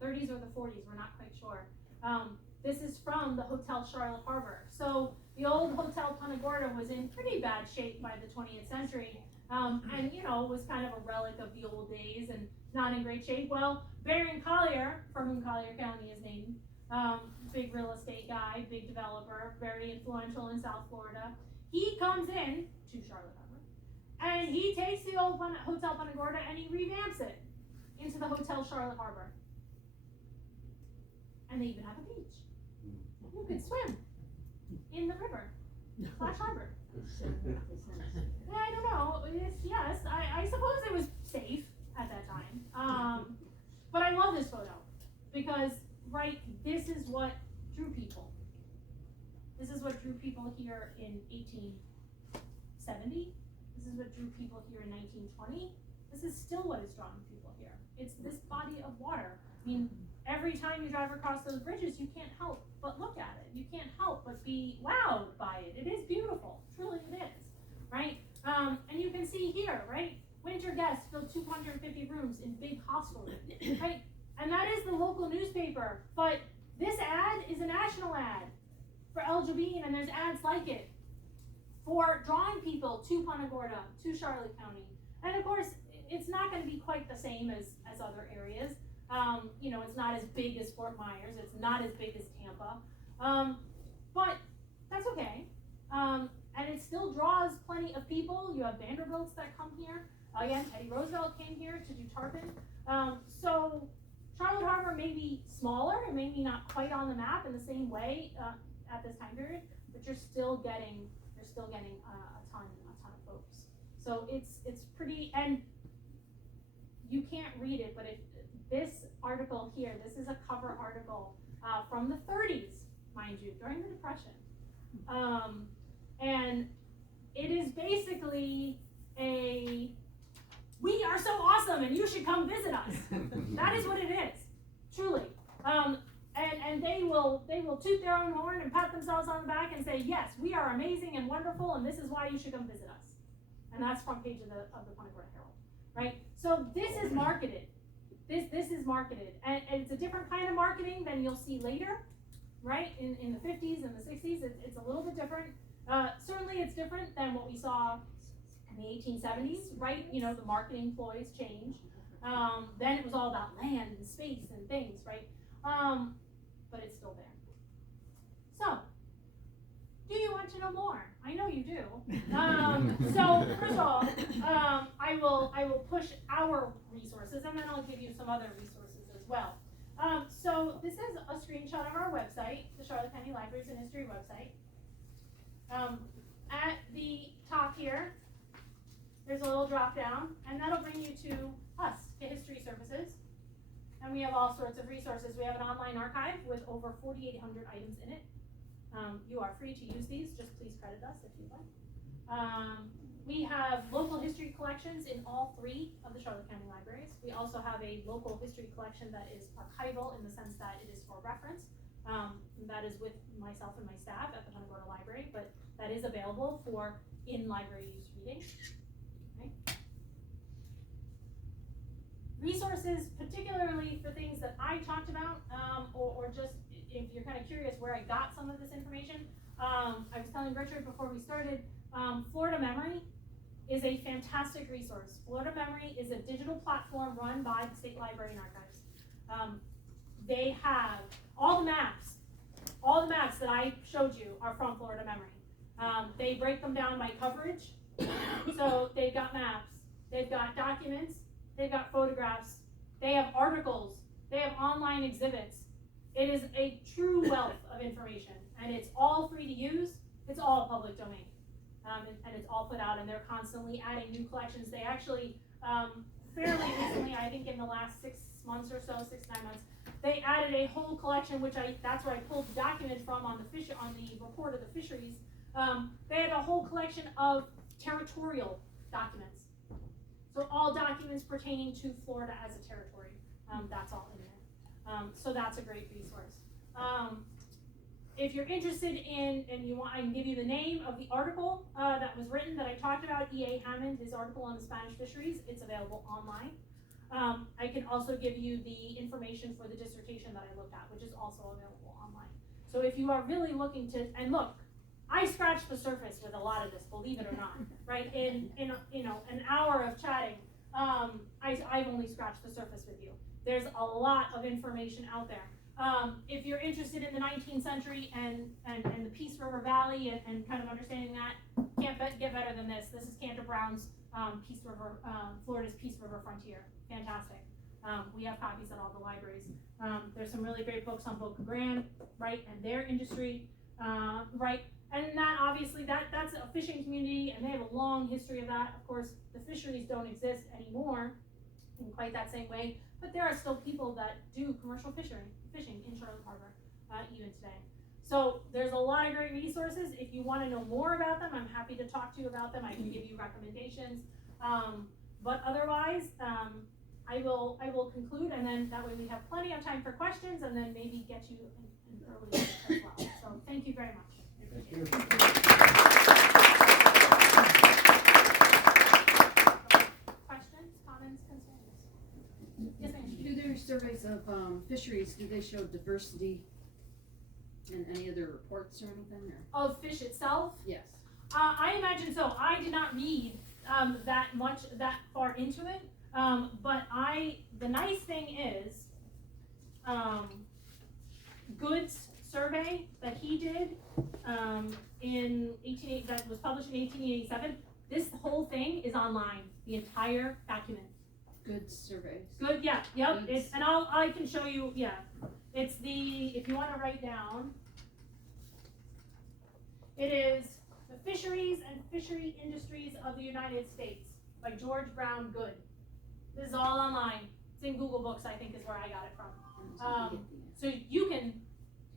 or the 40s, we're not quite sure. This is from the Hotel Charlotte Harbor. So the old Hotel Punta Gorda was in pretty bad shape by the 20th century. And was kind of a relic of the old days and not in great shape. Well, Bering Collier, for whom Collier County is named, big real estate guy, big developer, very influential in South Florida. He comes in to Charlotte Harbor and he takes the old Hotel Punta Gorda and he revamps it into the Hotel Charlotte Harbor. And they even have a beach. You could swim in the river, Flash Harbor. I don't know. Yes, I suppose it was safe at that time. But I love this photo because, right, this is what drew people. This is what drew people here in 1870. This is what drew people here in 1920. This is still what is drawing people here. It's this body of water. I mean, every time you drive across those bridges, you can't help but look at it. You can't help but be wowed by it. It is beautiful. Truly it is, right? And you can see here, right? Winter guests fill 250 rooms in big hostelry, right? And that is the local newspaper. But this ad is a national ad for El Jabin, and there's ads like it for drawing people to Punta Gorda, to Charlotte County. And of course, it's not going to be quite the same as other areas. It's not as big as Fort Myers. It's not as big as Tampa. But that's okay. And it still draws plenty of people. You have Vanderbilts that come here. Again, Teddy Roosevelt came here to do tarpon. So Charlotte Harbor may be smaller. It may be not quite on the map in the same way at this time period, but you're still getting a ton of folks. So it's pretty, and you can't read it, but this article here, this is a cover article from the 30s, mind you, during the Depression. And it is basically we are so awesome and you should come visit us. That is what it is, truly. And they will toot their own horn and pat themselves on the back and say, yes, we are amazing and wonderful and this is why you should come visit us. And that's front page of the Punta Gorda Herald, right? So this is marketed. This is marketed, and it's a different kind of marketing than you'll see later, right? In the 50s and the 60s, it's a little bit different. Certainly it's different than what we saw in the 1870s, right? The marketing ploys change. Then it was all about space and things, right? But it's still there. So, do you want to know more? I know you do. So first of all, I will push our resources, and then I'll give you some other resources as well. So this is a screenshot of our website, the Charlotte County Libraries and History website. At the top here, there's a little drop down, and that'll bring you to us, to History Services. And we have all sorts of resources. We have an online archive with over 4,800 items in it. You are free to use these, just please credit us if you'd like. We have local history collections in all 3 of the Charlotte County Libraries. We also have a local history collection that is archival in the sense that it is for reference. That is with myself and my staff at the Punta Gorda Library, but that is available for in-library use reading. Okay. Resources, particularly for things that I talked about, or just if you're kind of curious where I got some of this information, I was telling Richard before we started, Florida Memory is a fantastic resource. Florida Memory is a digital platform run by the State Library and Archives. They have all the maps that I showed you are from Florida Memory. They break them down by coverage. So they've got maps, they've got documents, they've got photographs, they have articles, they have online exhibits. It is a true wealth of information, and it's all free to use. It's all public domain, and it's all put out, and they're constantly adding new collections. They actually, fairly recently, I think in the last 6 months or so, 6 to 9 months, they added a whole collection, that's where I pulled the document from on the report of the fisheries. They had a whole collection of territorial documents. So all documents pertaining to Florida as a territory, that's all in there. So that's a great resource. If you're interested in, and you want, I can give you the name of the article that was written that I talked about, E.A. Hammond, his article on the Spanish fisheries. It's available online. I can also give you the information for the dissertation that I looked at, which is also available online. So if you are really looking to, and look, I scratched the surface with a lot of this, believe it or not, right? In an hour of chatting, I've only scratched the surface with you. There's a lot of information out there. If you're interested in the 19th century and the Peace River Valley and kind of understanding that, can't get better than this. This is Cantor Brown's Peace River, Florida's Peace River Frontier. Fantastic. We have copies at all the libraries. There's some really great books on Boca Grande, right, and their industry, right. And that obviously, that's a fishing community, and they have a long history of that. Of course, the fisheries don't exist anymore in quite that same way, but there are still people that do commercial fishing in Charlotte Harbor, even today. So there's a lot of great resources. If you want to know more about them, I'm happy to talk to you about them. I can give you recommendations. But otherwise, I will conclude, and then that way we have plenty of time for questions, and then maybe get you an early as well. So thank you very much. Thank you. Questions, comments, concerns? Yes, ma'am. Do their surveys of fisheries, do they show diversity in any of their reports or anything? Or? Of fish itself? Yes. I imagine so. I did not read that far into it. But the nice thing is, Good's survey that he did that was published in 1887, this whole thing is online, the entire document. Good surveys. Good, yeah, yep. Goods. I can show you, yeah. It's if you want to write down, it is The Fisheries and Fishery Industries of the United States by George Brown Good. This is all online. It's in Google Books, I think is where I got it from. So you can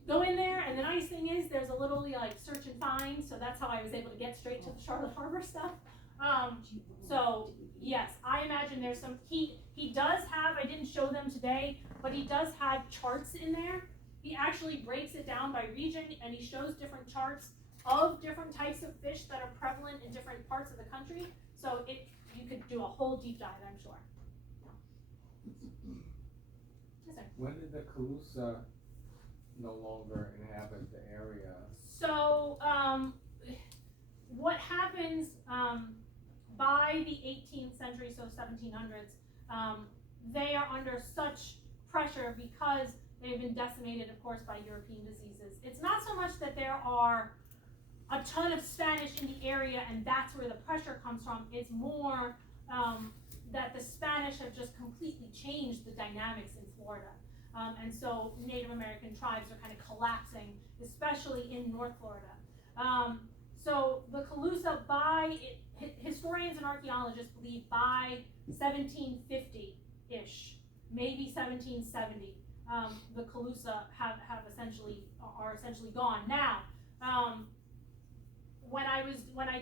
go in there, and the nice thing is there's a little like search and find, so that's how I was able to get straight to the Charlotte Harbor stuff. So yes, I imagine there's some, he does have, I didn't show them today, but he does have charts in there. He actually breaks it down by region, and he shows different charts of different types of fish that are prevalent in different parts of the country. So you could do a whole deep dive, I'm sure. Yes, sir. When did the Calusa no longer inhabit the area? So, what happens by the 18th century, so 1700s, they are under such pressure because they've been decimated, of course, by European diseases. It's not so much that there are a ton of Spanish in the area and that's where the pressure comes from. It's more that the Spanish have just completely changed the dynamics in Florida. And so Native American tribes are kind of collapsing, especially in North Florida. So the Calusa, historians and archaeologists believe by 1750-ish, maybe 1770, the Calusa are essentially gone. Now, when I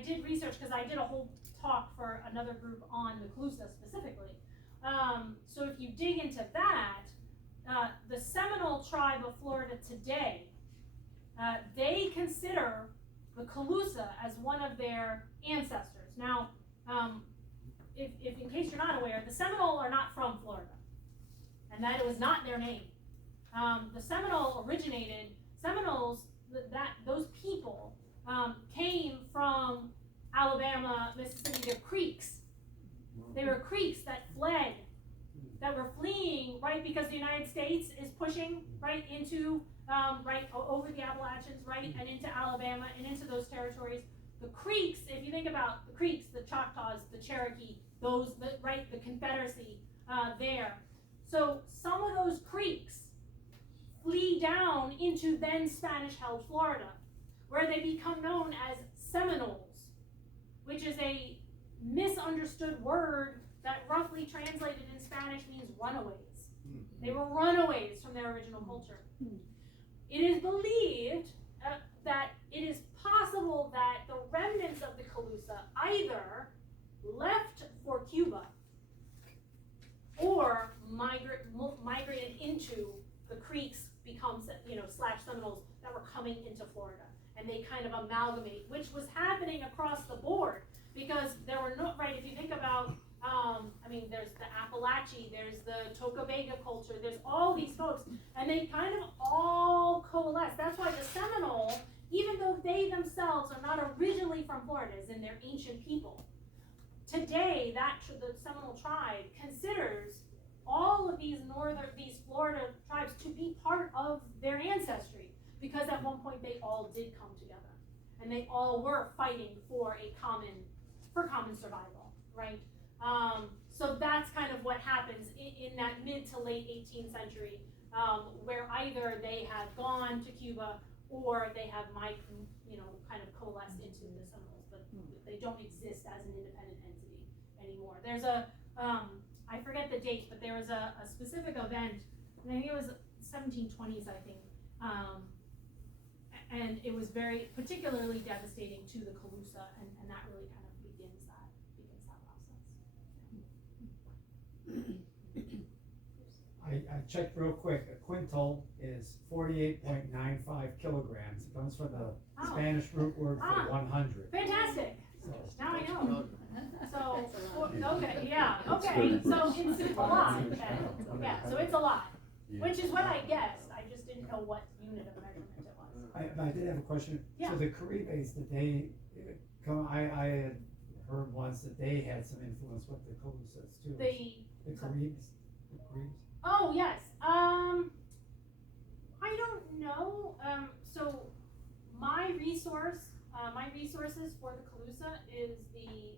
did research, because I did a whole talk for another group on the Calusa specifically. So if you dig into that, the Seminole tribe of Florida today, they consider the Calusa as one of their ancestors. Now, if in case you're not aware, the Seminole are not from Florida, and that it was not their name. The Seminole Seminoles, those people came from Alabama, Mississippi. They're Creeks. They were Creeks that fled, that were fleeing, right, because the United States is pushing right into over the Appalachians, right, and into Alabama and into those territories. The Creeks, if you think about the Creeks, the Choctaws, the Cherokee, the Confederacy there. So some of those Creeks flee down into then Spanish-held Florida, where they become known as Seminoles, which is a misunderstood word that roughly translated in Spanish means runaways. They were runaways from their original culture. It is believed that it is possible that the remnants of the Calusa either left for Cuba or migrated into the Creeks, / Seminoles that were coming into Florida. And they kind of amalgamate, which was happening across the board because there were no, right, if you think about, there's the Appalachee, there's the Tocabega culture, there's all these folks, and they kind of all coalesce. That's why the Seminole, even though they themselves are not originally from Florida, as in they're ancient people, today the Seminole tribe considers all of these Florida tribes to be part of their ancestry, because at one point they all did come together, and they all were fighting for common survival, right? So that's kind of what happens in that mid to late 18th century, where either they have gone to Cuba or they have kind of coalesced into the Seminoles, but they don't exist as an independent entity anymore. There's I forget the date, but there was a specific event, I think it was 1720s, I think, and it was very particularly devastating to the Calusa, and that really kind of begins that process. I checked real quick. A quintal is 48.95 kilograms. It comes from the Spanish root word for 100. Fantastic. So, Now I know. So, okay, good. so it's a lot then. Yeah, so it's a lot, which is what I guessed. I just didn't know what unit of measurement it was. I did have a question. Yeah. So the Caribes, did they come? I had heard once that they had some influence with the Calusas too. The Caribes. Oh yes. I don't know. So my resources for the Calusa is the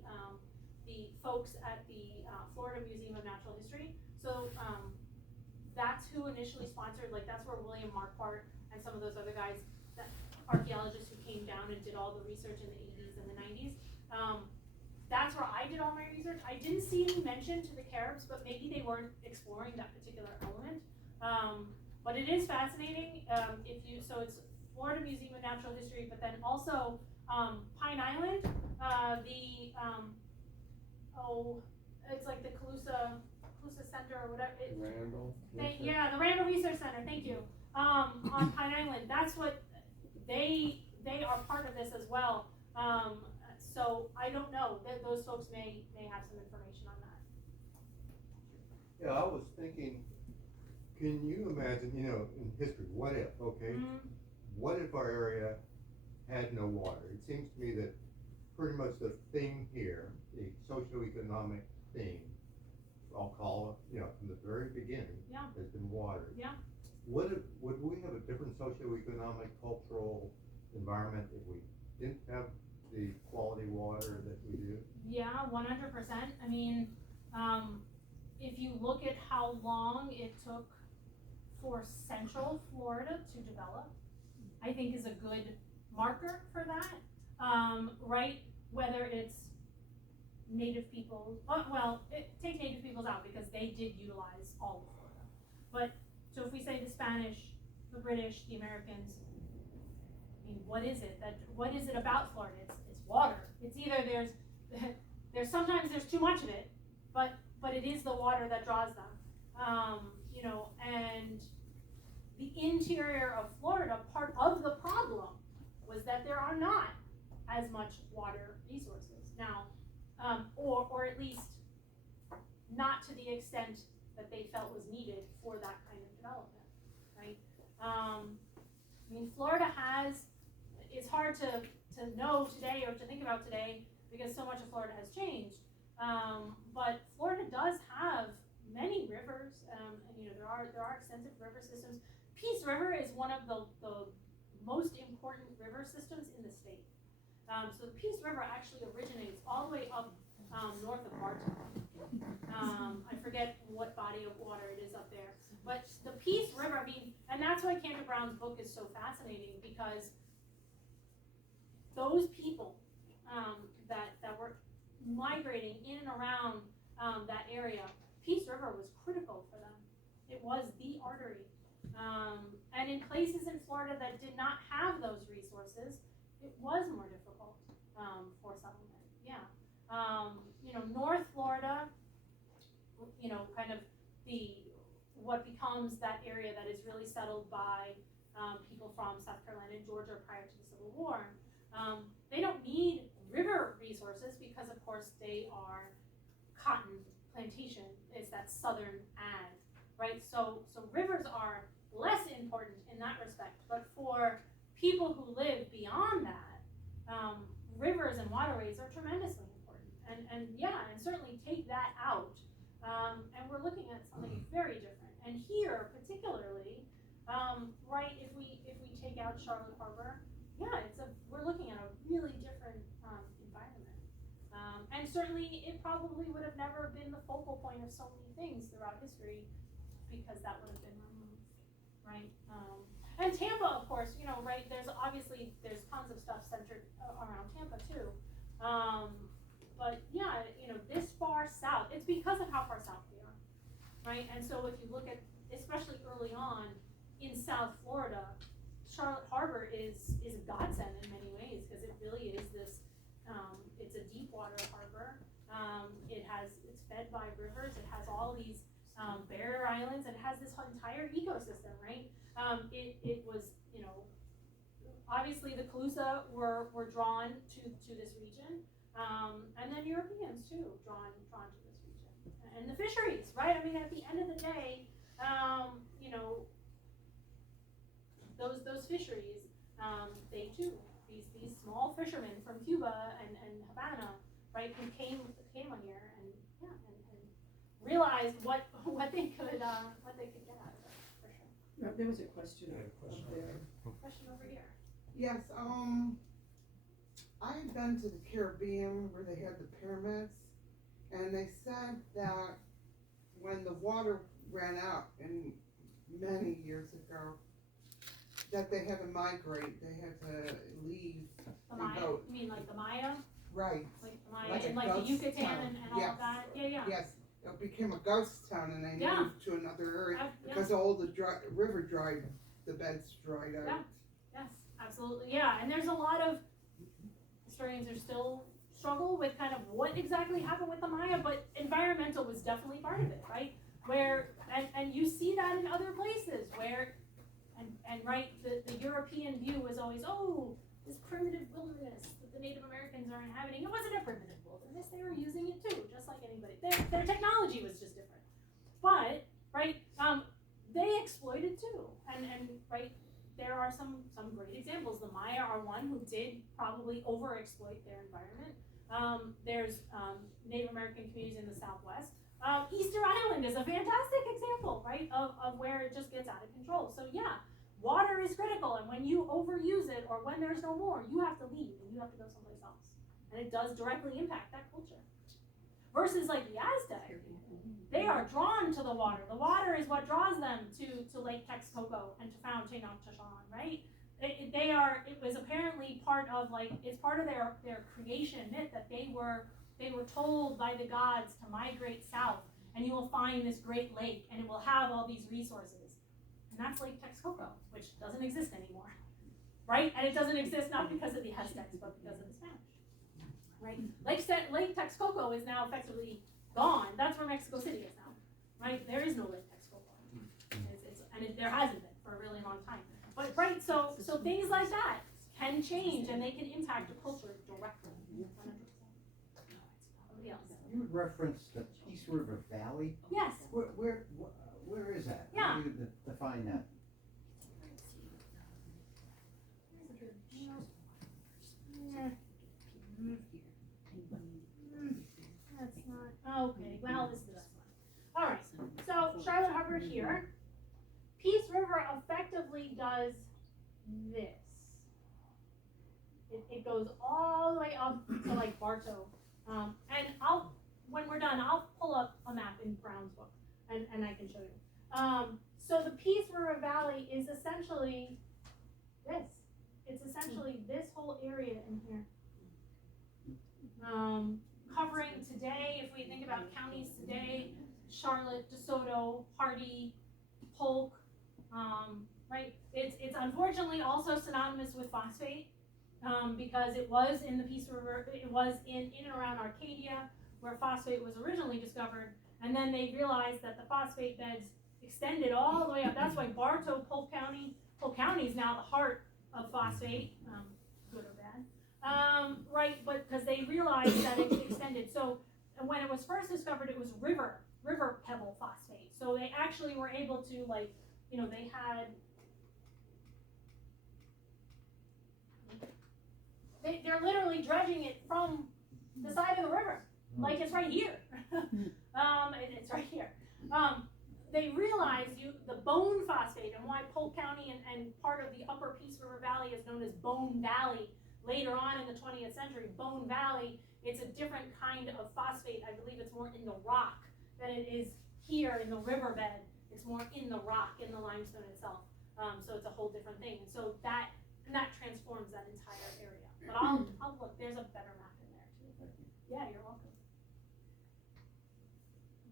folks at the Florida Museum of Natural History. So that's who initially sponsored. That's where William Marquardt and some of those other guys, archaeologists who came down and did all the research in the 80s and the 90s. That's where I did all my research. I didn't see any mention to the Caribs, but maybe they weren't exploring that particular element. But it is fascinating. So it's Florida Museum of Natural History, but then also Pine Island, it's like the Calusa Center or whatever. Randall. The Randall Research Center. Thank you. On Pine Island, that's what they are part of this as well. So I don't know. Those folks may have some information on that. Yeah, I was thinking, can you imagine, in history, what if, okay? What if our area had no water? It seems to me that pretty much the thing here, the socioeconomic thing, I'll call it, from the very beginning. Yeah. Has been water. Yeah. Would we have a different socioeconomic, cultural environment if we didn't have the quality water that we do? Yeah, 100%. I mean, if you look at how long it took for Central Florida to develop, I think is a good marker for that. Right? Whether it's native people, take native peoples out because they did utilize all of Florida. But, so if we say the Spanish, the British, the Americans, I mean, what is it about Florida? It's water. It's either sometimes there's too much of it, but it is the water that draws them. And the interior of Florida, part of the problem was that there are not as much water resources now, or at least not to the extent that they felt was needed for that kind of development, right? I mean, Florida it's hard to know today or to think about today because so much of Florida has changed. But Florida does have many rivers, and there are extensive river systems. Peace River is one of the most important river systems in the state. So the Peace River actually originates all the way up north of Martin. I forget what body of water it is up there, but the Peace River, I mean, and that's why Cantor Brown's book is so fascinating, because those people that were migrating in and around that area, Peace River was critical for them. It was the artery. And in places in Florida that did not have those resources, it was more difficult for settlement. Yeah. North Florida, kind of what becomes that area that is really settled by people from South Carolina and Georgia prior to the Civil War. They don't need river resources because, of course, they are cotton plantation. It's that southern ag, right? So rivers are less important in that respect. But for people who live beyond that, rivers and waterways are tremendously important. And certainly take that out. And we're looking at something very different. And here, particularly, right, if we take out Charlotte Harbor, we're looking at a really different environment. And certainly it probably would have never been the focal point of so many things throughout history because that would have been removed, right? And Tampa, of course, right, there's tons of stuff centered around Tampa too. But this far south, it's because of how far south we are, right? And so if you look at, especially early on in South Florida, Charlotte Harbor is a godsend in many ways because it really is this, it's a deep water harbor. It's fed by rivers. It has all these barrier islands. It has this entire ecosystem, right? It was, obviously the Calusa were drawn to this region, and then Europeans too drawn to this region, and the fisheries, right? I mean, at the end of the day, those fisheries, they too, these small fishermen from Cuba and Havana, right, who came on here and realized what they could get out of it, for sure. There was a question Yeah, a question up there. Question over here. Yes, I had been to the Caribbean where they had the pyramids, and they said that when the water ran out in many years ago, that they had to migrate, they had to leave. The Maya, boat. you mean like the Maya? Right. Like the Maya Like a and like the ghost Yucatan town. and all Yes. of that? Yeah. Yes, it became a ghost town, and they Yeah. moved to another area Yeah. because all the river dried, the beds dried out. Yeah. Yes, absolutely, yeah, and there's a lot of historians who still struggle with kind of what exactly happened with the Maya, but environmental was definitely part of it, right? Where, and you see that in other places where, and right, the European view was always, oh, this primitive wilderness that the Native Americans are inhabiting, it wasn't a primitive wilderness, they were using it too, just like anybody, their technology was just different. But, right, they exploited too, and right, there are some great examples. The Maya are one who did probably overexploit their environment. There's Native American communities in the Southwest Easter Island is a fantastic example, right, of where it just gets out of control. So yeah, water is critical, and when you overuse it or when there's no more, you have to leave and you have to go someplace else. And it does directly impact that culture. Versus like the Aztec, they are drawn to the water. The water is what draws them to Lake Texcoco and to Fountain Tenochtitlan, right? It was apparently part of it's part of their creation myth that they were told by the gods to migrate south and you will find this great lake and it will have all these resources. And that's Lake Texcoco, which doesn't exist anymore, right? And it doesn't exist not because of the Aztecs, but because of the Spanish, right? Lake Texcoco is now effectively gone. That's where Mexico City is now, right? There is no Lake Texcoco. There hasn't been for a really long time. But right, so things like that can change and they can impact a culture directly. 100%. Somebody else. You referenced the Peace River Valley. Yes. Where is that? Yeah. How do you define that? That's not okay. Well, this is the best one. All right. So Charlotte Harbor here. Peace River effectively does this. It goes all the way up to like Bartow. And when we're done, I'll pull up a map in Brown's book and I can show you. So the Peace River Valley is essentially this. It's essentially this whole area in here. Covering today, if we think about counties today, Charlotte, DeSoto, Hardee, Polk, right? It's unfortunately also synonymous with phosphate, because it was in the Peace River, it was in and around Arcadia, where phosphate was originally discovered, and then they realized that the phosphate beds extended all the way up. That's why Bartow, Polk County is now the heart of phosphate, good or bad, right? But because they realized that it extended. So when it was first discovered, it was river pebble phosphate. So they actually were able to they're literally dredging it from the side of the river, like it's right here. It's right here. They realized the bone phosphate, and why Polk County and part of the upper Peace River Valley is known as Bone Valley. Later on in the 20th century, Bone Valley, it's a different kind of phosphate. I believe it's more in the rock than it is here in the riverbed. It's more in the rock, in the limestone itself. So it's a whole different thing. And so that transforms that entire area. But I'll look, there's a better map in there too. Yeah, you're welcome.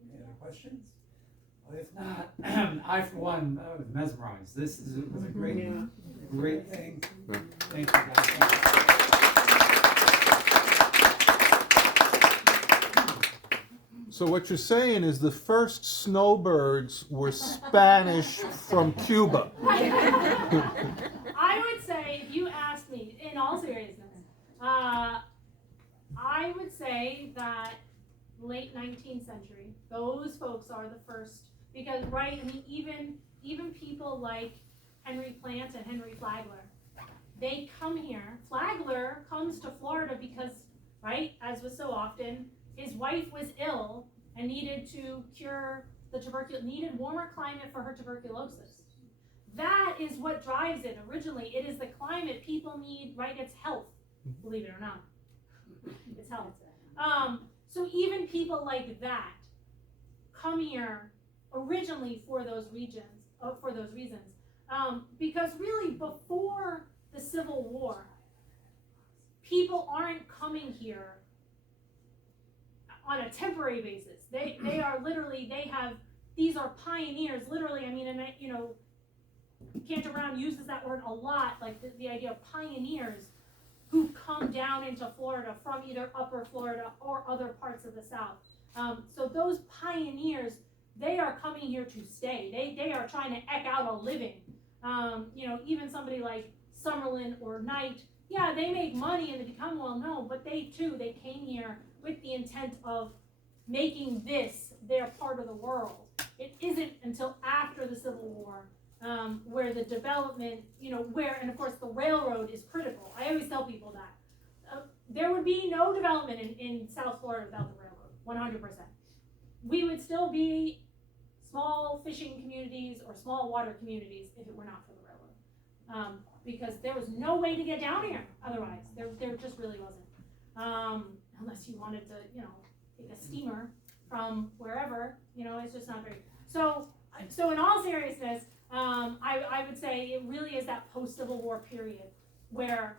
Any other questions? Well, if not, I for one was mesmerized. This was a great, great thing. Thank you guys. So what you're saying is the first snowbirds were Spanish from Cuba. I would say, if you asked me, in all seriousness, I would say that late 19th century, those folks are the first, because right, I mean, even people like Henry Plant and Henry Flagler, they come here. Flagler comes to Florida because, right, as was so often, his wife was ill and needed to cure the needed warmer climate for her tuberculosis. That is what drives it originally. It is the climate people need, right? It's health, believe it or not. It's health. So even people like that come here originally for those reasons. Because really before the Civil War, people aren't coming here on a temporary basis. They are literally, these are pioneers, literally. I mean, and Cantor Brown uses that word a lot, like the idea of pioneers who come down into Florida from either upper Florida or other parts of the South. So those pioneers, they are coming here to stay. They are trying to eke out a living. Even somebody like Summerlin or Knight, yeah, they make money and they become well known, but they came here with the intent of making this their part of the world. It isn't until after the Civil War where the development, and of course the railroad is critical. I always tell people that. There would be no development in South Florida without the railroad, 100%. we would still be small fishing communities or small water communities if it were not for the railroad. Because there was no way to get down here otherwise. There just really wasn't. Unless you wanted to, take a steamer from wherever, it's just not very. So in all seriousness, I would say it really is that post-Civil War period where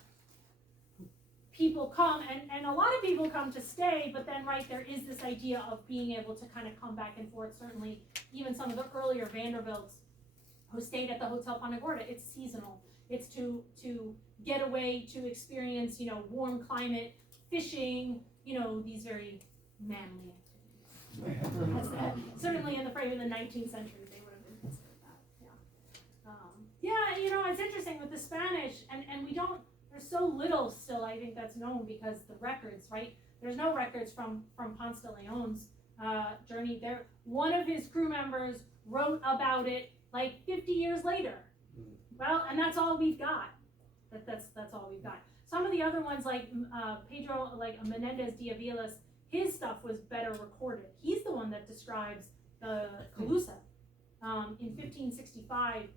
people come, and a lot of people come to stay, but then, right, there is this idea of being able to kind of come back and forth. Certainly, even some of the earlier Vanderbilts who stayed at the Hotel Punta Gorda, it's seasonal. It's to get away, to experience, warm climate, fishing, these very manly activities. Certainly in the frame of the 19th century, they would have been considered that, yeah. It's interesting with the Spanish, and we don't, there's so little still, I think, that's known because the records, right? There's no records from Ponce de Leon's journey there. One of his crew members wrote about it like 50 years later. Well, and that's all we've got. That's all we've got. Some of the other ones, like Pedro, like Menendez de Avila's, his stuff was better recorded. He's the one that describes the Calusa. In 1565,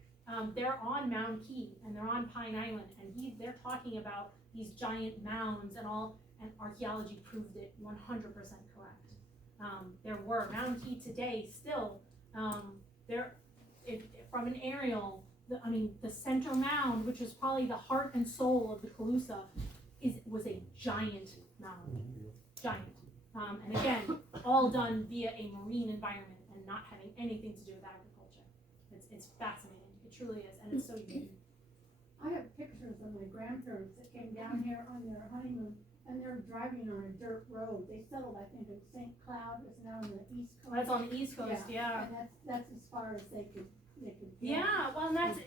they're on Mound Key and they're on Pine Island, and they're talking about these giant mounds and all, and archaeology proved it 100% correct. There were Mound Key today still from an aerial. The center mound, which is probably the heart and soul of the Calusa, was a giant mound, giant. And again, all done via a marine environment and not having anything to do with agriculture. It's fascinating. It truly is, and it's so unique. I have pictures of my grandparents that came down here on their honeymoon, and they're driving on a dirt road. They settled, I think, in St. Cloud. It's now on the East Coast. That's on the East Coast, yeah. And that's as far as they could get. Yeah, well, and that's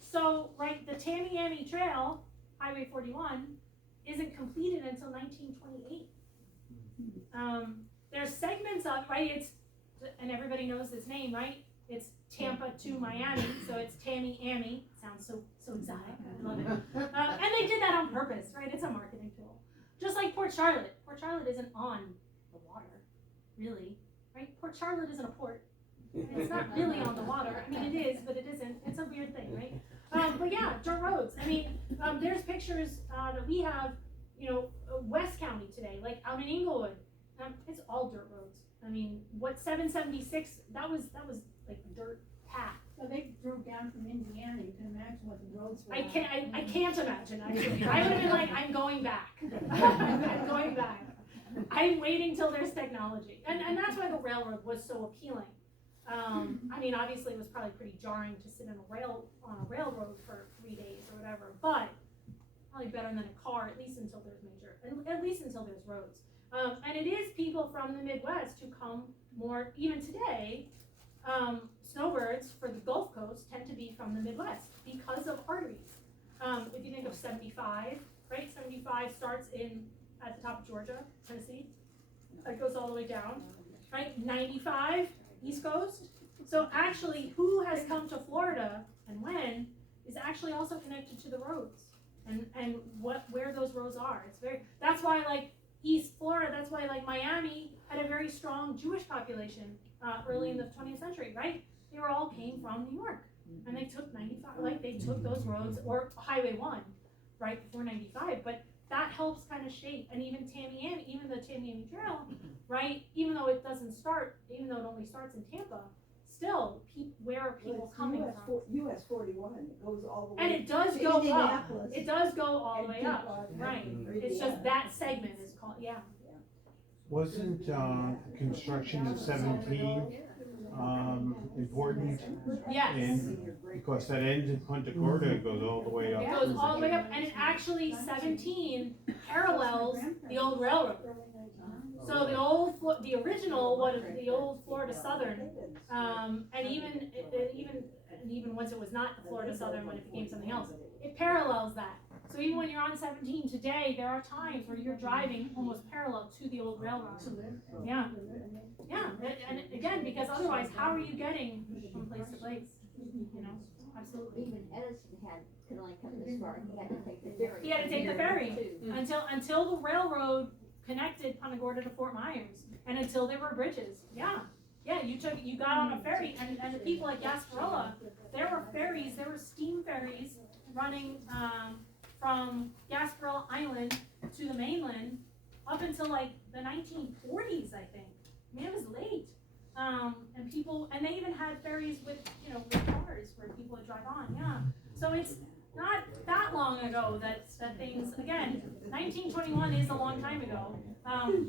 so right. The Tamiami Trail, Highway 41, isn't completed until 1928. There's segments of and everybody knows this name, right? It's Tampa to Miami, so it's Tamiami. Sounds so exotic. I love it. And they did that on purpose, right? It's a marketing tool. Just like Port Charlotte. Port Charlotte isn't on the water, really, right? Port Charlotte isn't a port. It's not really on the water. I mean, it is, but it isn't. It's a weird thing, right? But yeah, dirt roads. I mean, there's pictures that we have, West County today, like out in Inglewood. It's all dirt roads. I mean, what 776? That was like a dirt path. So they drove down from Indiana. You can imagine what the roads were. I can't imagine actually. I would have been like, I'm going back. I'm going back. I'm waiting till there's technology, and that's why the railroad was so appealing. I mean, obviously it was probably pretty jarring to sit on a railroad for 3 days or whatever, but probably better than a car, at least until there's roads. And it is people from the Midwest who come more, even today, snowbirds for the Gulf Coast tend to be from the Midwest because of arteries. If you think of 75, right? 75 starts at the top of Georgia, Tennessee. It goes all the way down, right? 95, East Coast. So actually, who has come to Florida and when is actually also connected to the roads and where those roads are. That's why like East Florida, that's why like Miami had a very strong Jewish population early in the 20th century, right? They all came from New York, and they took 95, like they took those roads or Highway 1 right before 95, but that helps kind of shape, and even the Tamiami Trail, right? Even though it only starts in Tampa, still, where are people coming from? US 41, it goes all the way. And it does to go up. Indianapolis. It does go all the way And up, keep on right? heading It's just that segment is called, yeah. Wasn't construction of 17 important? Yes. And because that ends in Punta Gorda, it goes all the way up. It goes all the way up, and it actually 17 parallels the old railroad. So the original one, the old Florida Southern, and even once it was not the Florida Southern, when it became something else, it parallels that. So even when you're on 17 today, there are times where you're driving almost parallel to the old railroad. Yeah, and again, because otherwise, how are you getting from place to place? Absolutely. Even Edison could only come this far. He had to take the ferry. He had to take the ferry until the railroad connected Punta Gorda to Fort Myers, and until there were bridges, you got on a ferry, and the people at Gasparilla, there were ferries, there were steam ferries running, from Gasparilla Island to the mainland up until like the 1940s, I think. I mean, it was late. And they even had ferries with cars where people would drive on, So it's not that long ago that things, again, 1921 is a long time ago,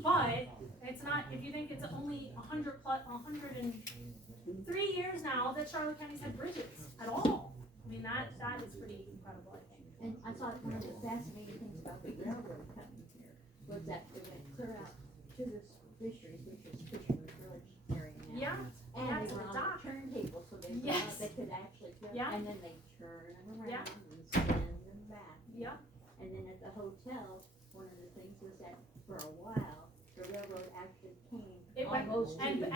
but it's not, if you think it's only 103 years now that Charlotte County's had bridges at all. I mean, that is pretty incredible, I think. And I thought one of the fascinating things about the railroad coming here was that they went clear out to this fisheries, which is Fisherman's Village area now. Yeah. And That's they were the on dock. a turntable, so they Yes. they could actually go, Yeah. and then they turn them around Yeah. and spin them back. Yeah. And then at the hotel, one of the things was that for a while, the railroad actually came It went, almost to and the door.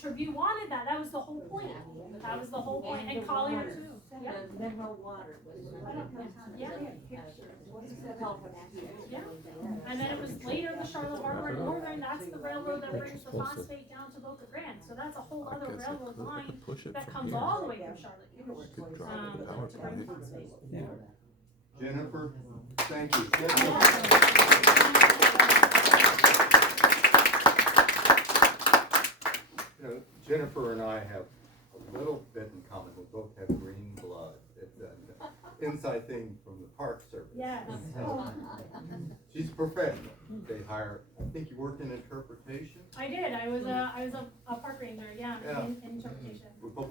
Tribune wanted that. That was the whole point. That was the whole point. And the Collier water, too. Yeah. The mineral water was one of the Yeah. And then it was later the Charlotte Harbor and Northern. That's the railroad that brings the phosphate down to Boca Grande. So that's a whole other railroad line that comes all the way from Charlotte County, to bring phosphate. Jennifer, thank you. You know, Jennifer and I have a little bit in common. We both have green blood. It's an inside thing from the Park Service. Yes. She's professional. They hire, I think you worked in interpretation? I did. I was a park ranger, Yeah. in interpretation. We both